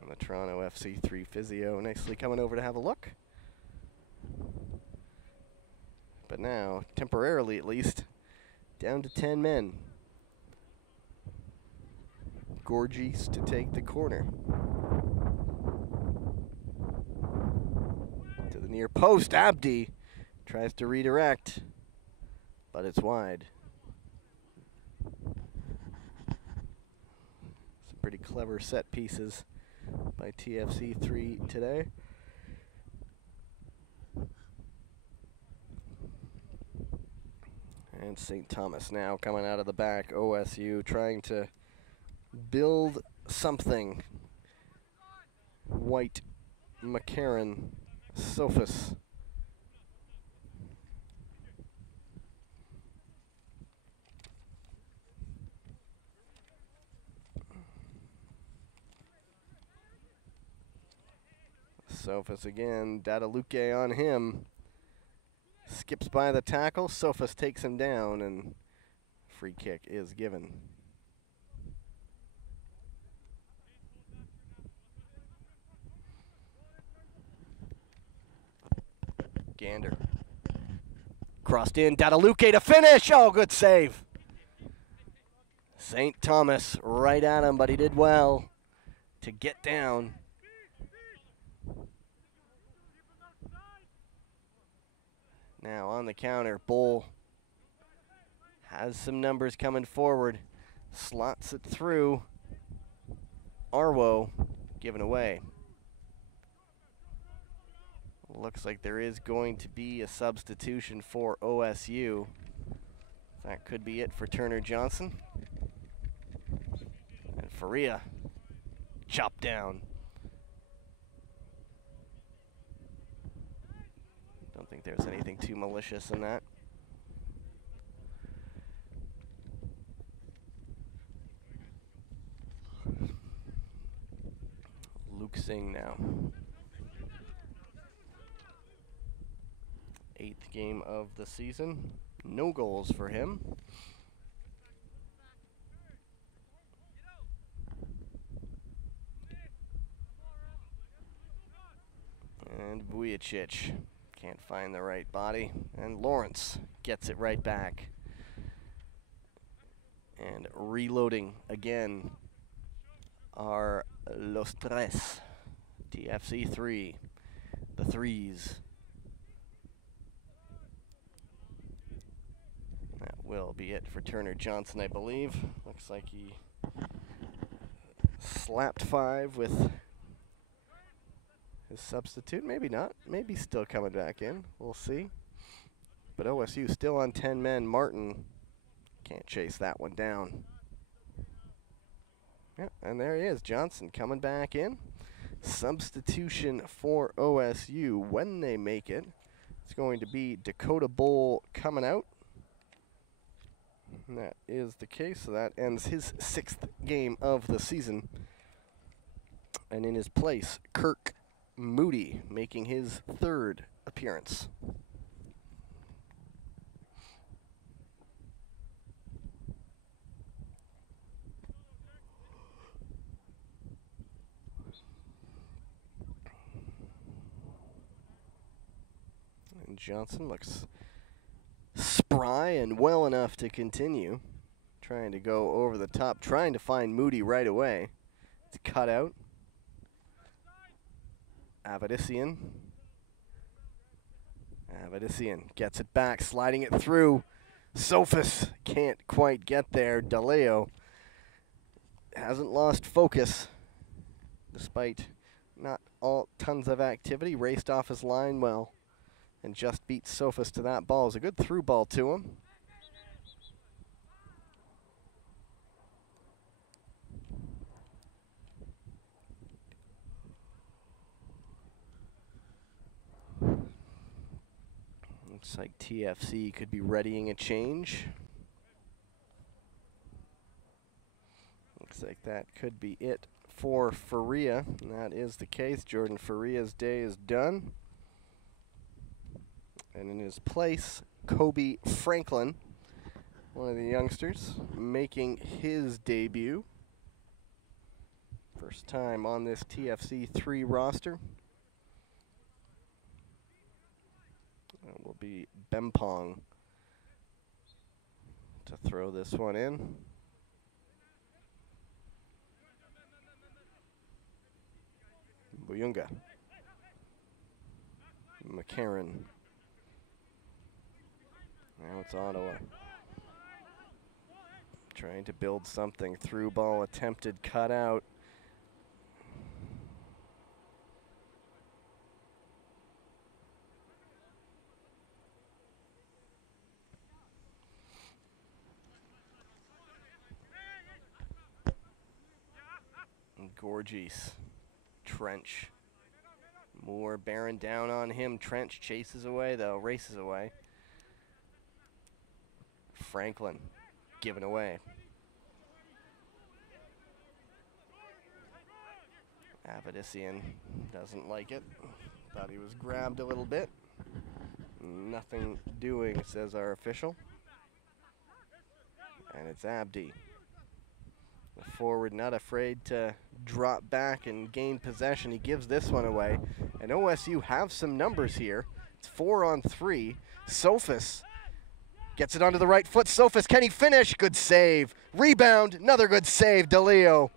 And the Toronto FC3 physio nicely coming over to have a look. But now, temporarily at least, down to 10 men. Gorgis to take the corner. To the near post, Abdi tries to redirect, but it's wide. Some pretty clever set pieces by TFC3 today. And St. Thomas now coming out of the back. OSU trying to build something. White, McCarran, Sophus. Sophus again, Dadaluke on him. Skips by the tackle, Sophus takes him down, and free kick is given. Gander. Crossed in, Dadaluke to finish! Oh, good save! St. Thomas right at him, but he did well to get down. Now on the counter, Bull has some numbers coming forward. Slots it through. Arwo given away. Looks like there is going to be a substitution for OSU. That could be it for Turner Johnson. And Faria chopped down. Don't think there's anything too malicious in that. Luke Singh now. 8th game of the season. No goals for him. And Vujicic can't find the right body. And Lawrence gets it right back. And reloading again are Los Tres. TFC 3. The threes. That will be it for Turner Johnson, I believe. Looks like he slapped 5 with his substitute. Maybe not. Maybe still coming back in. We'll see. But OSU still on 10 men. Martin can't chase that one down. Yeah, and there he is. Johnson coming back in. substitution for OSU when they make it. It's going to be Dakota Bowl coming out. And that is the case, so that ends his 6th game of the season. And in his place, Kirk Moody making his 3rd appearance. And Johnson looks spry and well enough to continue. Trying to go over the top, trying to find Moody right away. It's cut out. Avedissian gets it back, sliding it through. Sophus can't quite get there. DeLeo hasn't lost focus despite not all tons of activity. Raced off his line well and just beat Sophus to that ball. It was a good through ball to him. Looks like TFC could be readying a change. Looks like that could be it for Faria, and that is the case. Jordan Faria's day is done. And in his place, Kobe Franklin, one of the youngsters, making his debut. First time on this TFC 3 roster. It will be Bempong to throw this one in. Buyunga. McCarran. Now it's Ottawa. Trying to build something. Through ball attempted, cut out. Gorgees. Trench. Moore bearing down on him. Trench chases away, though, races away. Franklin given away. Avedissian doesn't like it. Thought he was grabbed a little bit. Nothing doing, says our official. And it's Abdi. The forward not afraid to drop back and gain possession. He gives this one away. And OSU have some numbers here. It's 4-on-3. Sophus gets it onto the right foot. Sophus, can he finish? Good save. Rebound, another good save, DeLeo.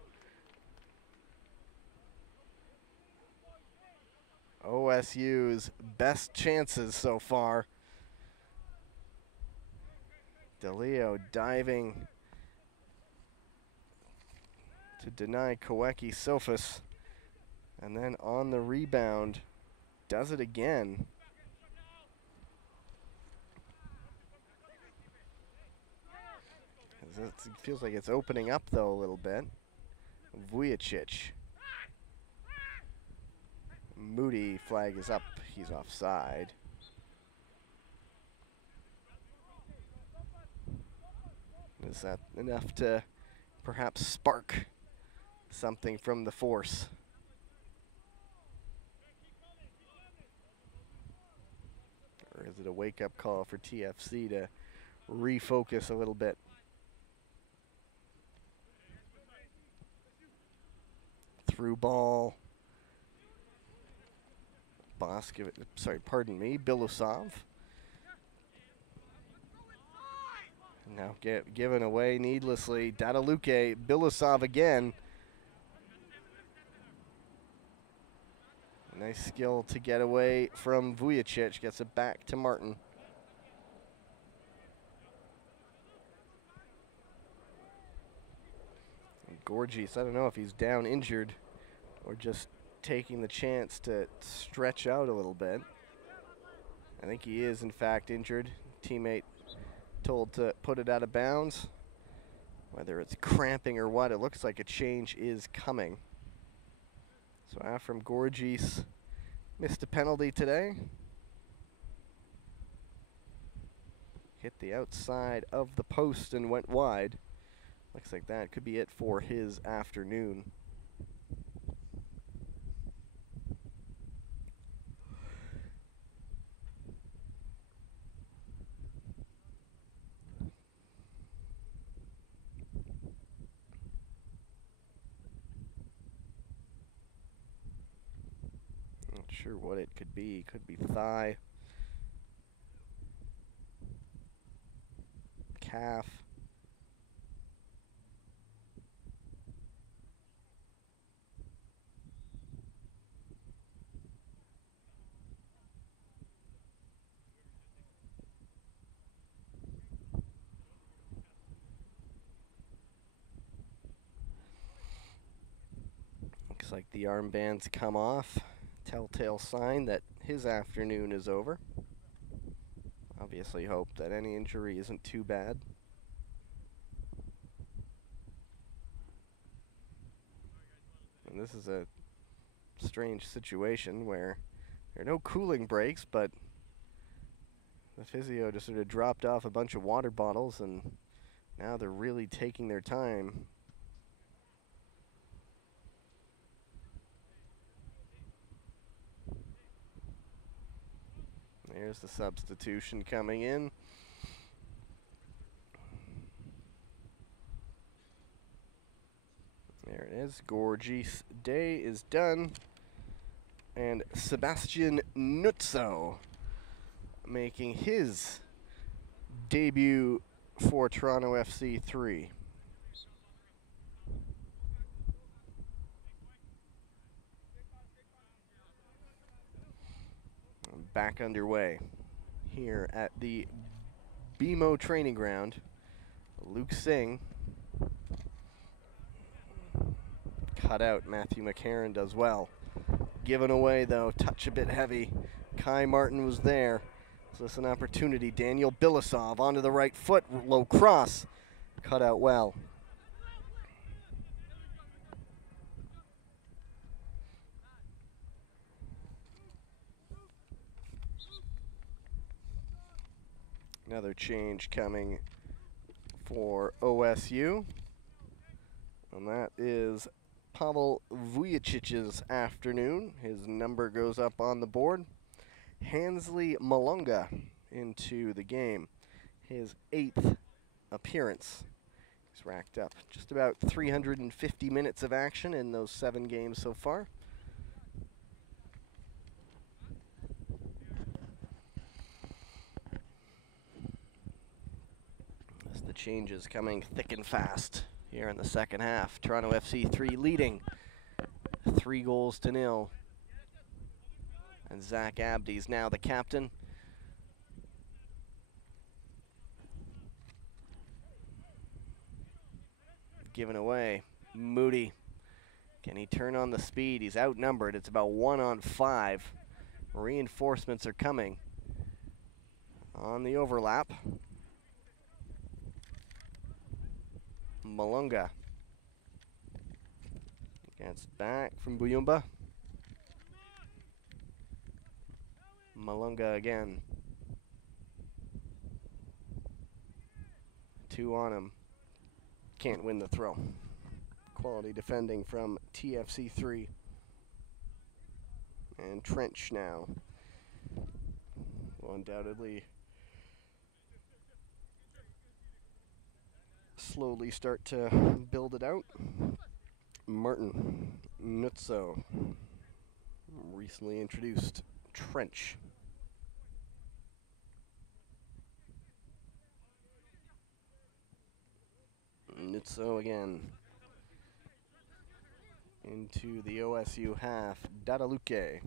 OSU's best chances so far. DeLeo diving to deny Kaweki Sophus. And then on the rebound, does it again. It feels like it's opening up, though, a little bit. Vujicic. Moody, flag is up. He's offside. Is that enough to perhaps spark something from the force? Or is it a wake-up call for TFC to refocus a little bit? Through ball. Bilusov. Now given away needlessly. Dadaluke, Bilusov again. Nice skill to get away from Vujicic. Gets it back to Martin. Gorgeous, I don't know if he's down injured or just taking the chance to stretch out a little bit. I think he is, in fact, injured. Teammate told to put it out of bounds. Whether it's cramping or what, it looks like a change is coming. So So Afram Gorgis missed a penalty today. Hit the outside of the post and went wide. Looks like that could be it for his afternoon. Not sure what it could be. Could be thigh, calf. Looks like the armbands come off. Telltale sign that his afternoon is over. Obviously hope that any injury isn't too bad. And this is a strange situation where there are no cooling breaks, but the physio just sort of dropped off a bunch of water bottles, and now they're really taking their time. There's the substitution coming in. There it is. Gorgis' day is done. And Sebastian Nutso making his debut for Toronto FC 3. Back underway here at the BMO training ground. Luke Singh cut out. Matthew McCarron does well. Given away though, touch a bit heavy. Kai Martin was there. So it's an opportunity. Daniel Bilasov onto the right foot, low cross, cut out well. Another change coming for OSU, and that is Pavel Vujicic's afternoon. His number goes up on the board. Hansley Malunga into the game. His 8th appearance. He's racked up just about 350 minutes of action in those 7 games so far. As the changes coming thick and fast here in the second half. Toronto FC 3 leading 3-0. And Zach Abdi's now the captain. Given away. Moody. Can he turn on the speed? He's outnumbered. It's about 1 on 5. Reinforcements are coming. On the overlap. Malunga. Gets back from Buyumba. Malunga again. 2 on him. Can't win the throw. Quality defending from TFC 3. And Trench now will undoubtedly slowly start to build it out. Martin Nutso, recently introduced Trench. Nutso again. Into the OSU half, Dadaluke.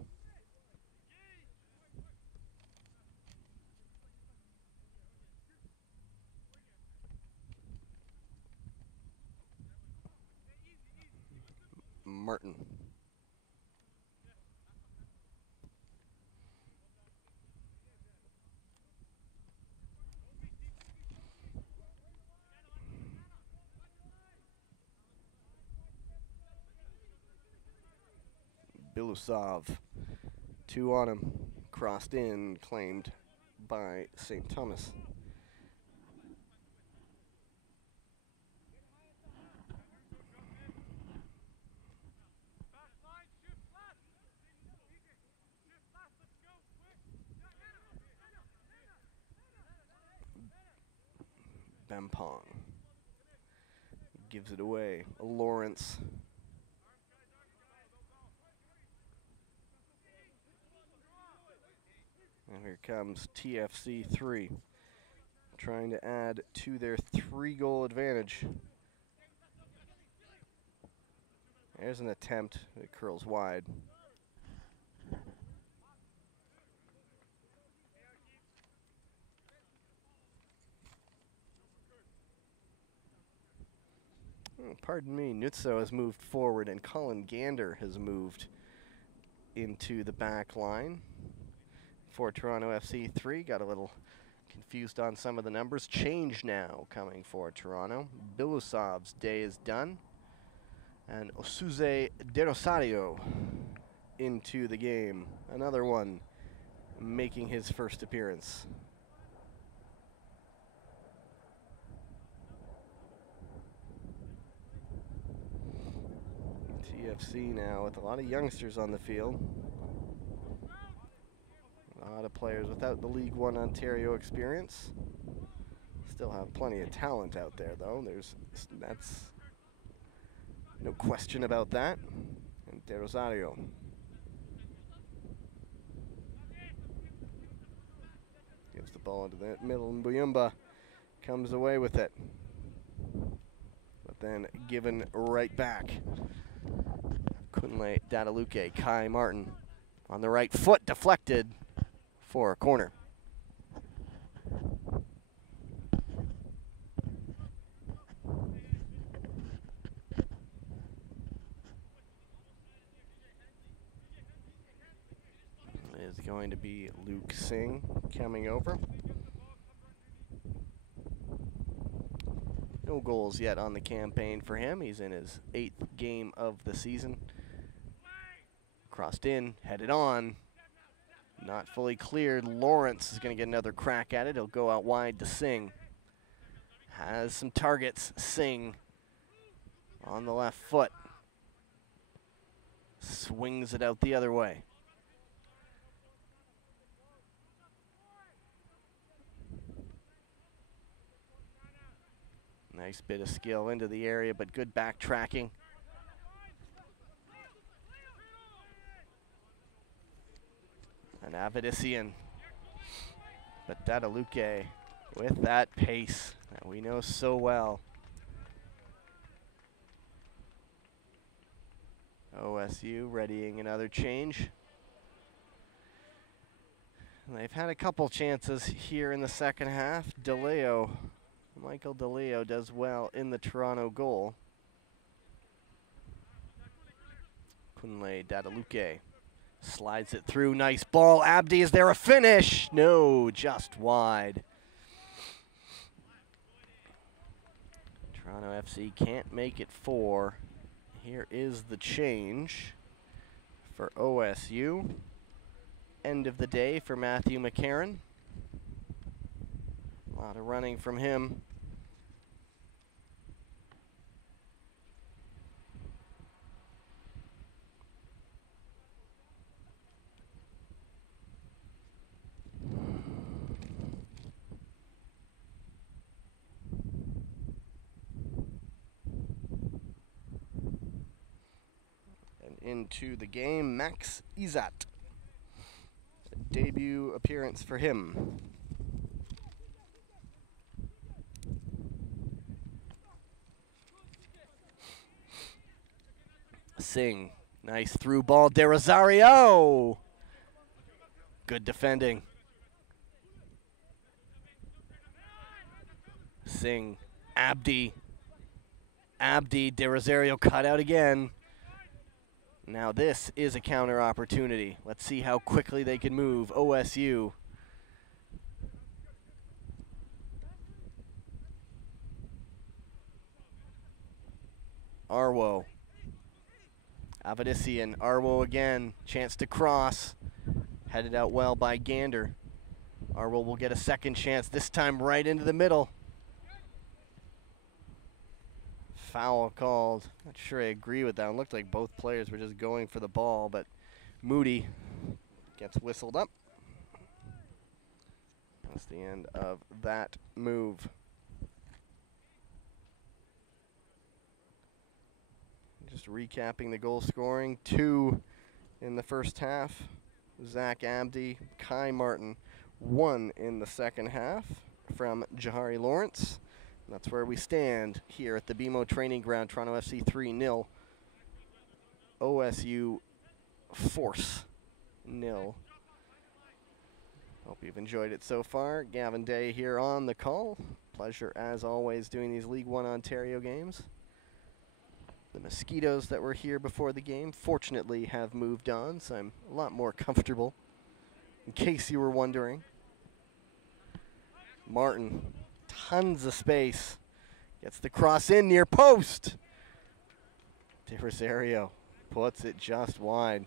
Martin. Bilusov. 2 on him. Crossed in, claimed by St. Thomas. Bempong gives it away. Lawrence. And here comes TFC 3, trying to add to their 3-goal advantage. There's an attempt. It curls wide. Oh, pardon me, Nutso has moved forward and Colin Gander has moved into the back line for Toronto FC 3. Got a little confused on some of the numbers. Change now coming for Toronto. Bilusov's day is done. And Osuze De Rosario into the game. Another one making his first appearance. TFC now with a lot of youngsters on the field. A lot of players without the League One Ontario experience. Still have plenty of talent out there, though. That's no question about that. And De Rosario. Gives the ball into the middle, and Mbuyumba comes away with it. But then given right back. Kunle Dadaluke, Kai Martin on the right foot, deflected for a corner. It is going to be Luke Singh coming over. No goals yet on the campaign for him. He's in his 8th game of the season. Crossed in, headed on. Not fully cleared. Lawrence is going to get another crack at it. He'll go out wide to Singh. Has some targets. Singh on the left foot. Swings it out the other way. Nice bit of skill into the area, but good backtracking. An Avidician. But Dadaluke with that pace that we know so well. OSU readying another change. And they've had a couple chances here in the second half. Michael DeLeo does well in the Toronto goal. Kunle Dadaluke slides it through. Nice ball. Abdi, is there a finish? No, just wide. Toronto FC can't make it 4. Here is the change for OSU. End of the day for Matthew McCarron. A lot of running from him. Into the game, Max Izat. A debut appearance for him. Singh, nice through ball, De Rosario. Good defending. Singh, Abdi, De Rosario cut out again. Now this is a counter opportunity. Let's see how quickly they can move. OSU. Arwo. Avedissian, Arwo again, chance to cross. Headed out well by Gander. Arwo will get a second chance, this time right into the middle. Foul called. Not sure I agree with that. It looked like both players were just going for the ball, but Moody gets whistled up. That's the end of that move. Just recapping the goal scoring. 2 in the first half. Zach Abdi, Kai Martin. 1 in the second half from Jahari Lawrence. And that's where we stand here at the BMO Training Ground. Toronto FC 3-0. OSU Force 0. Hope you've enjoyed it so far. Gavin Day here on the call. Pleasure as always doing these League One Ontario games. The mosquitoes that were here before the game fortunately have moved on, so I'm a lot more comfortable, in case you were wondering. Martin, tons of space. Gets the cross in near post. De Rosario puts it just wide.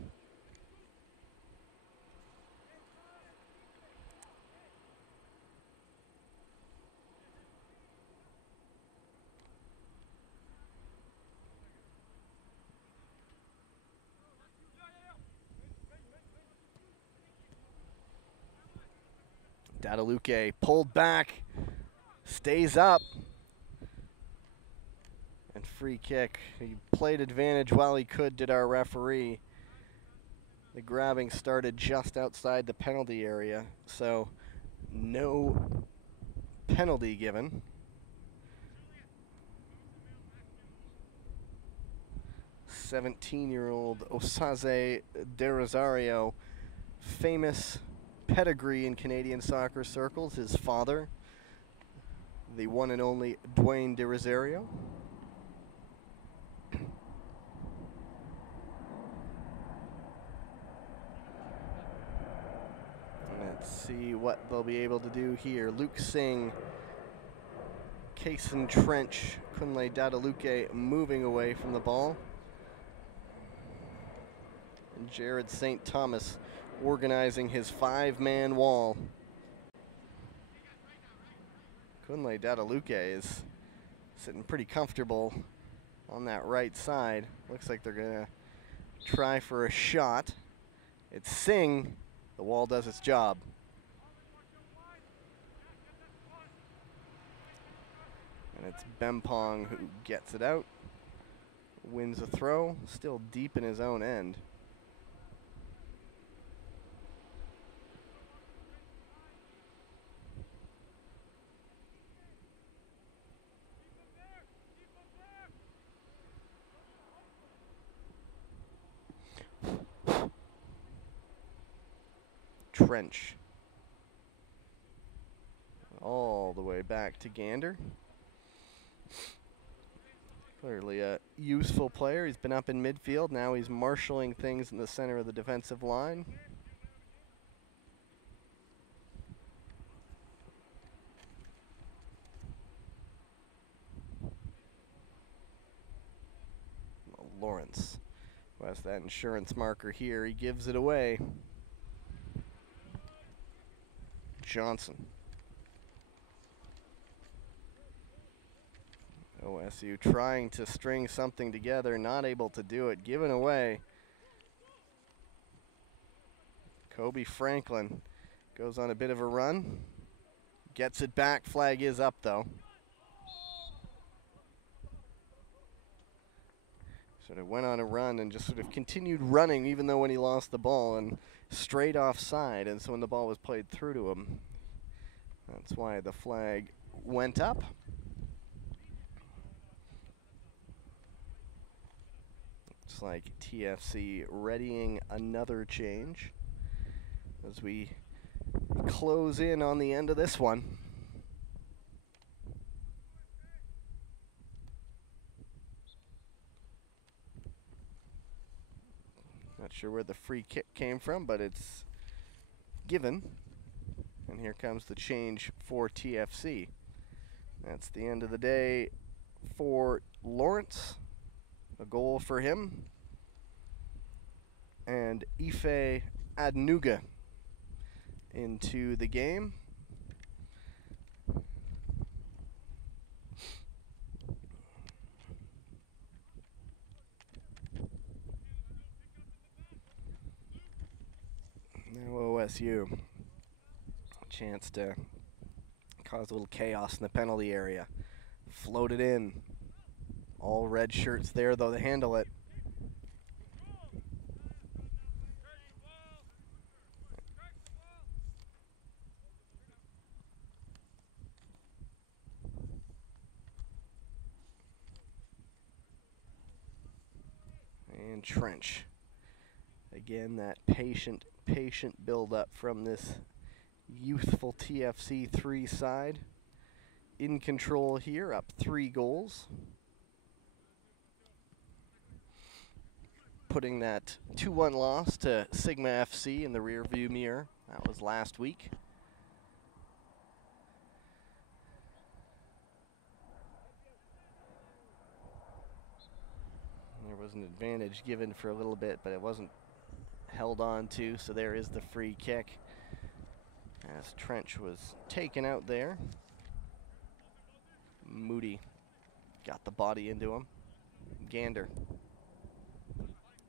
Dadaluke pulled back, stays up, and free kick. He played advantage while he could, did our referee. The grabbing started just outside the penalty area, so no penalty given. "17-year-old Osaze De Rosario, famous pedigree in Canadian soccer circles. His father, the one and only Dwayne De Rosario. Let's see what they'll be able to do here. Luke Singh, Kason Trench, Kunle Dadaluke moving away from the ball. And Jared St. Thomas organizing his 5-man wall. Kunle Dadaluke is sitting pretty comfortable on that right side. Looks like they're gonna try for a shot. It's Singh. The wall does its job. And it's Bempong who gets it out. Wins a throw, still deep in his own end. Trench. All the way back to Gander. Clearly a useful player. He's been up in midfield. Now he's marshalling things in the center of the defensive line. Lawrence, who has that insurance marker here. He gives it away. Johnson. OSU trying to string something together, not able to do it, given away. Kobe Franklin goes on a bit of a run, gets it back, flag is up though. Sort of went on a run and just sort of continued running even though when he lost the ball, and straight offside, and so when the ball was played through to him, that's why the flag went up. Looks like TFC readying another change as we close in on the end of this one. Not sure where the free kick came from, but it's given. And here comes the change for TFC. That's the end of the day for Lawrence. A goal for him. and Ife Adnuga into the game. Now OSU, chance to cause a little chaos in the penalty area. Float it in. All red shirts there, though, they handle it. And Trench. Again, that patient build-up from this youthful TFC 3 side. In control here, up 3 goals. Putting that 2-1 loss to Sigma FC in the rearview mirror. That was last week. There was an advantage given for a little bit, but it wasn't held on to, so there is the free kick as Trench was taken out there. Moody got the body into him. Gander.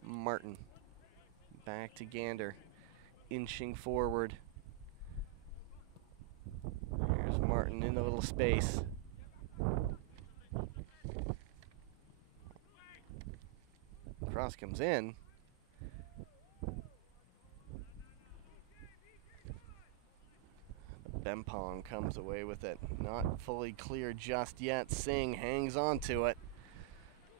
Martin. Back to Gander. Inching forward. There's Martin in the little space. Cross comes in. Bempong comes away with it. Not fully clear just yet. Singh hangs on to it.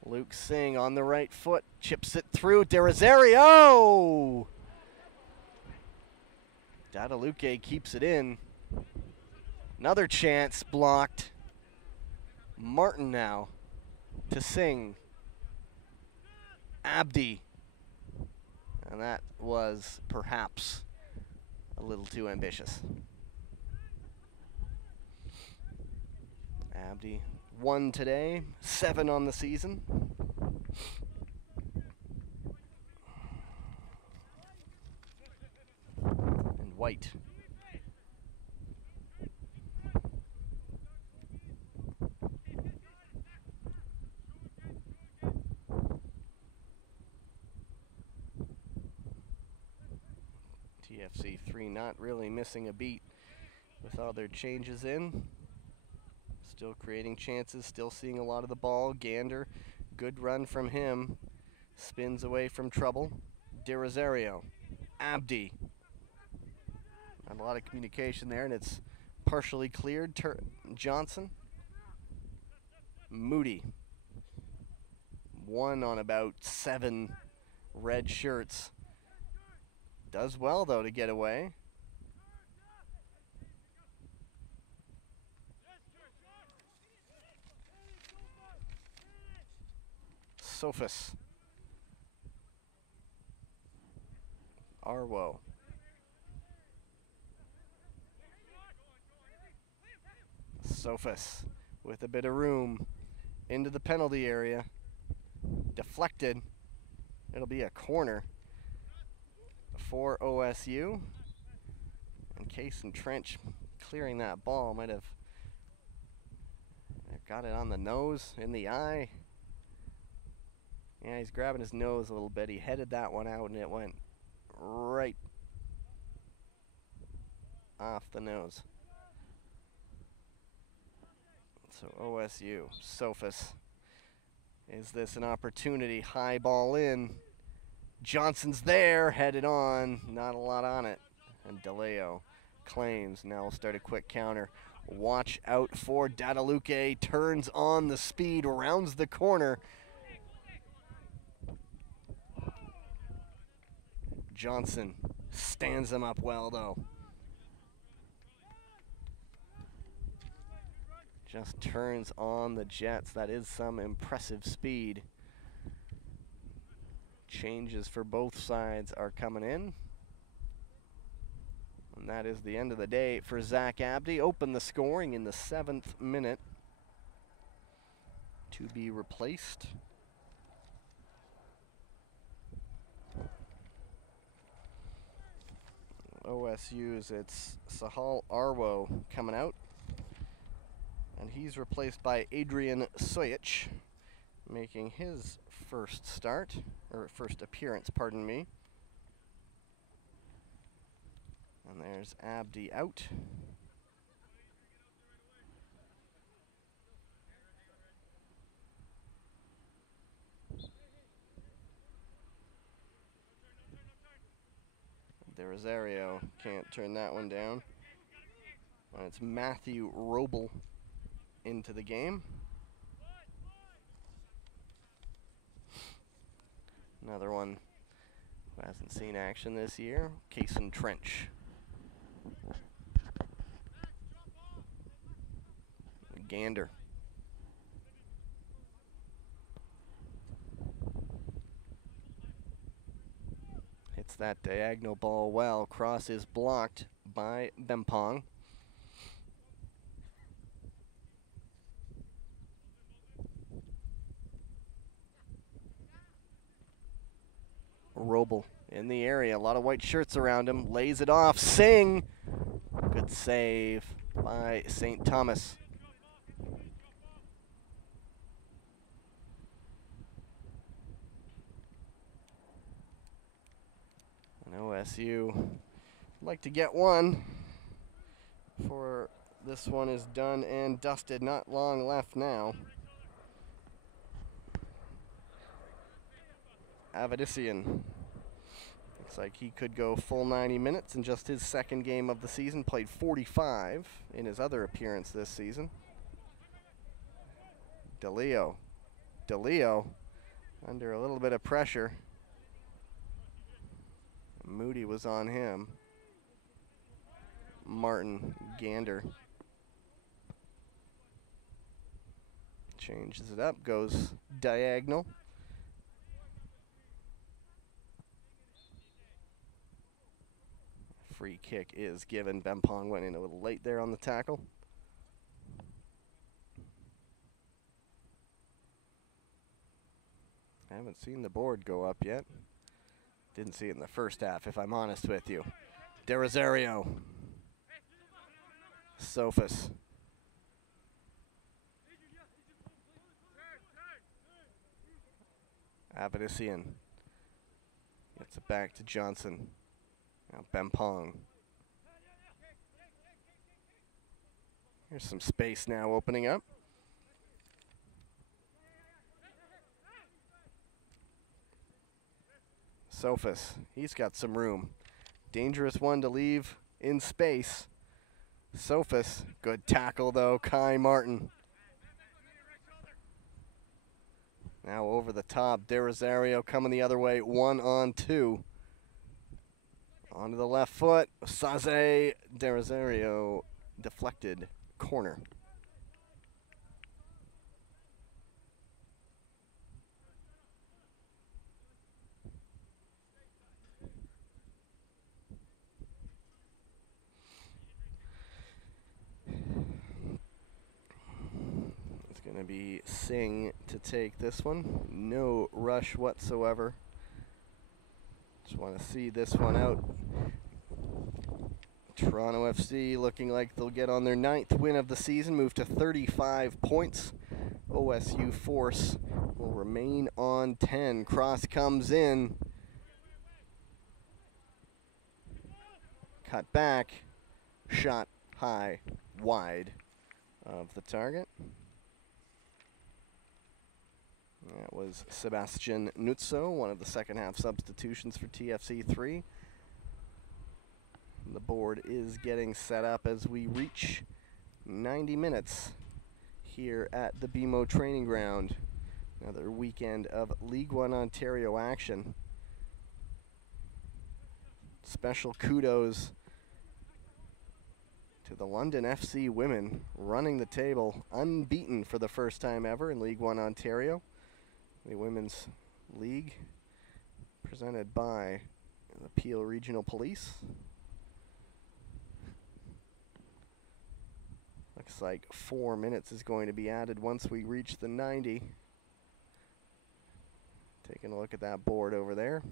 Luke Singh on the right foot. Chips it through. De Rosario! Dadaluque keeps it in. Another chance blocked. Martin now to Singh. Abdi. And that was perhaps a little too ambitious. Abdi 1 today, 7 on the season. And White. TFC 3 not really missing a beat with all their changes in. Still creating chances, still seeing a lot of the ball. Gander, good run from him. Spins away from trouble. De Rosario. Abdi. Not a lot of communication there, and it's partially cleared. Johnson. Moody. 1 on about 7 red shirts. Does well, though, to get away. Sophus. Arwo. Sophus with a bit of room into the penalty area. Deflected. It'll be a corner for OSU. And Case and Trench clearing that ball might have got it on the nose, in the eye. Yeah, he's grabbing his nose a little bit. He headed that one out and it went right off the nose. So OSU, Sophus. Is this an opportunity? High ball in. Johnson's there, headed on. Not a lot on it. And DeLeo claims. Now we'll start a quick counter. Watch out for Dadaluque. Turns on the speed, rounds the corner. Johnson stands him up well, though. Just turns on the Jets. That is some impressive speed. Changes for both sides are coming in. And that is the end of the day for Zach Abdi. Opened the scoring in the 7th minute. To be replaced OSU's, it's Sahal Arwo coming out. And he's replaced by Adrian Sojic, making his first start, or first appearance, pardon me. And there's Abdi out. De Rosario can't turn that one down. And it's Matthew Roble into the game. Another one who hasn't seen action this year, Kason Trench. Gander. Hits that diagonal ball well. Cross is blocked by Bempong. Roble in the area. A lot of white shirts around him. Lays it off. Singh. Good save by St. Thomas. And OSU would like to get one before this one is done and dusted. Not long left now. Avedisian. Looks like he could go full 90 minutes in just his second game of the season. Played 45 in his other appearance this season. DeLeo under a little bit of pressure. Moody was on him. Martin Gander changes it up, goes diagonal. Free kick is given. Bempong went in a little late there on the tackle. I haven't seen the board go up yet. Didn't see it in the first half, if I'm honest with you. De Rosario. Sophus. Avedisian. Gets it back to Johnson. Now Bempong. Here's some space now opening up. Sophus, he's got some room. Dangerous one to leave in space. Sophus, good tackle though, Kai Martin. Now over the top, De Rosario coming the other way, 1-on-2. Onto the left foot, Saze, De Rosario, deflected corner. It's going to be Singh to take this one. No rush whatsoever. Just want to see this one out. Toronto FC looking like they'll get on their 9th win of the season, move to 35 points. OSU Force will remain on 10. Cross comes in. Cut back. Shot high, wide of the target. That was Sebastian Nutso, one of the second half substitutions for TFC3. The board is getting set up as we reach 90 minutes here at the BMO Training Ground. Another weekend of League One Ontario action. Special kudos to the London FC women running the table, unbeaten for the first time ever in League One Ontario. The Women's League, presented by the Peel Regional Police. Looks like 4 minutes is going to be added once we reach the 90. Taking a look at that board over there.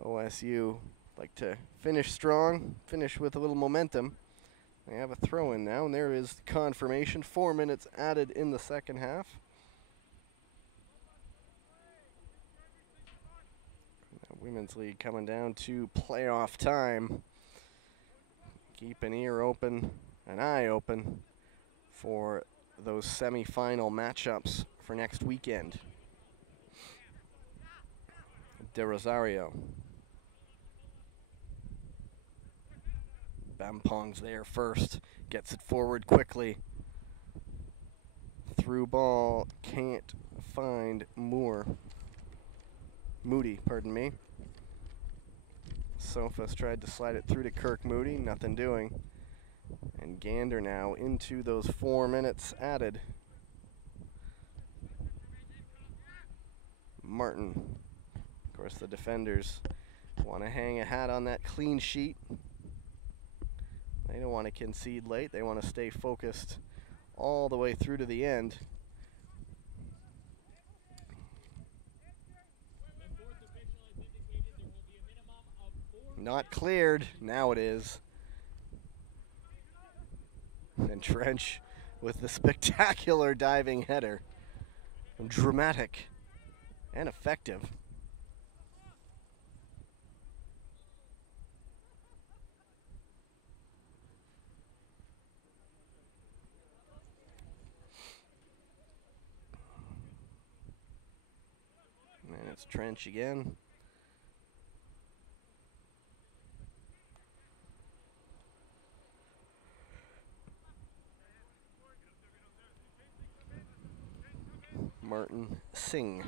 OSU Like to finish strong, finish with a little momentum. They have a throw in now, and there is confirmation. 4 minutes added in the second half. Women's League coming down to playoff time. Keep an ear open, an eye open for those semi-final matchups for next weekend. De Rosario. Bampong's there first, gets it forward quickly. Through ball, can't find Moody, pardon me. Sofas tried to slide it through to Kirk Moody, nothing doing. And Gander now into those 4 minutes added. Martin. Of course, the defenders want to hang a hat on that clean sheet. They don't want to concede late. They want to stay focused all the way through to the end. Not cleared. Now it is. And Trench with the spectacular diving header. Dramatic and effective. And it's Trench again. Martin Singh.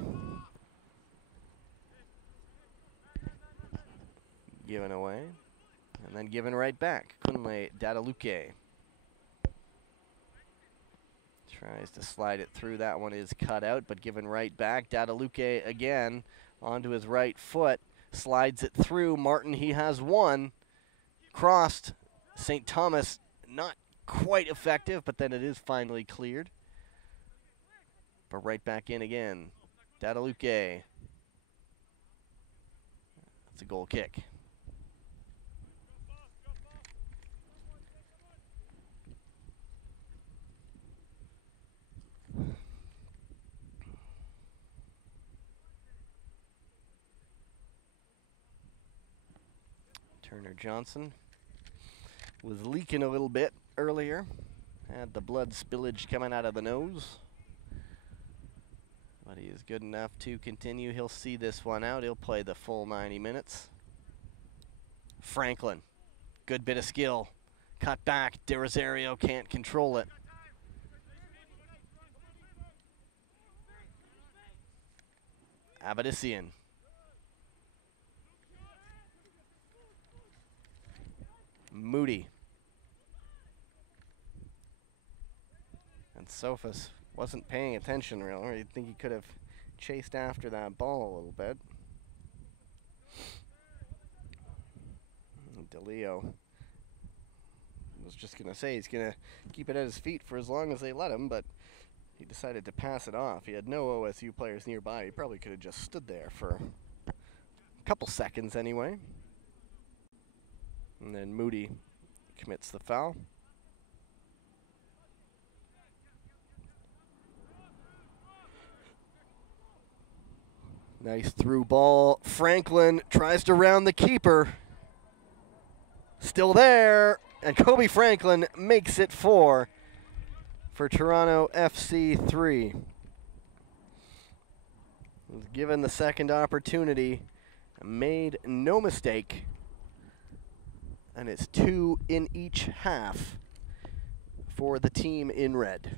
Given away. And then given right back. Kunle Dadaluke. Tries to slide it through. That one is cut out, but given right back. Dadaluke again onto his right foot. Slides it through. Martin, he has one. Crossed. St. Thomas, not quite effective, but then it is finally cleared. But right back in again. Dadaluke. That's a goal kick. Turner Johnson was leaking a little bit earlier. Had the blood spillage coming out of the nose. But he is good enough to continue. He'll see this one out. He'll play the full 90 minutes. Franklin, good bit of skill. Cut back. De Rosario can't control it. Avedissian. Moody. And Sofas wasn't paying attention really. You'd think he could have chased after that ball a little bit. DeLeo was just going to say he's going to keep it at his feet for as long as they let him, but he decided to pass it off. He had no OSU players nearby. He probably could have just stood there for a couple seconds anyway. And then Moody commits the foul. Nice through ball. Franklin tries to round the keeper. Still there. And Kobe Franklin makes it 4 for Toronto FC 3. Was given the second opportunity. Made no mistake. And it's 2 in each half for the team in red.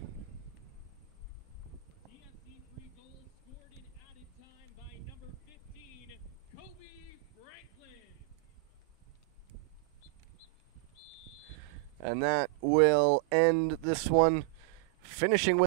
And that will end this one, finishing with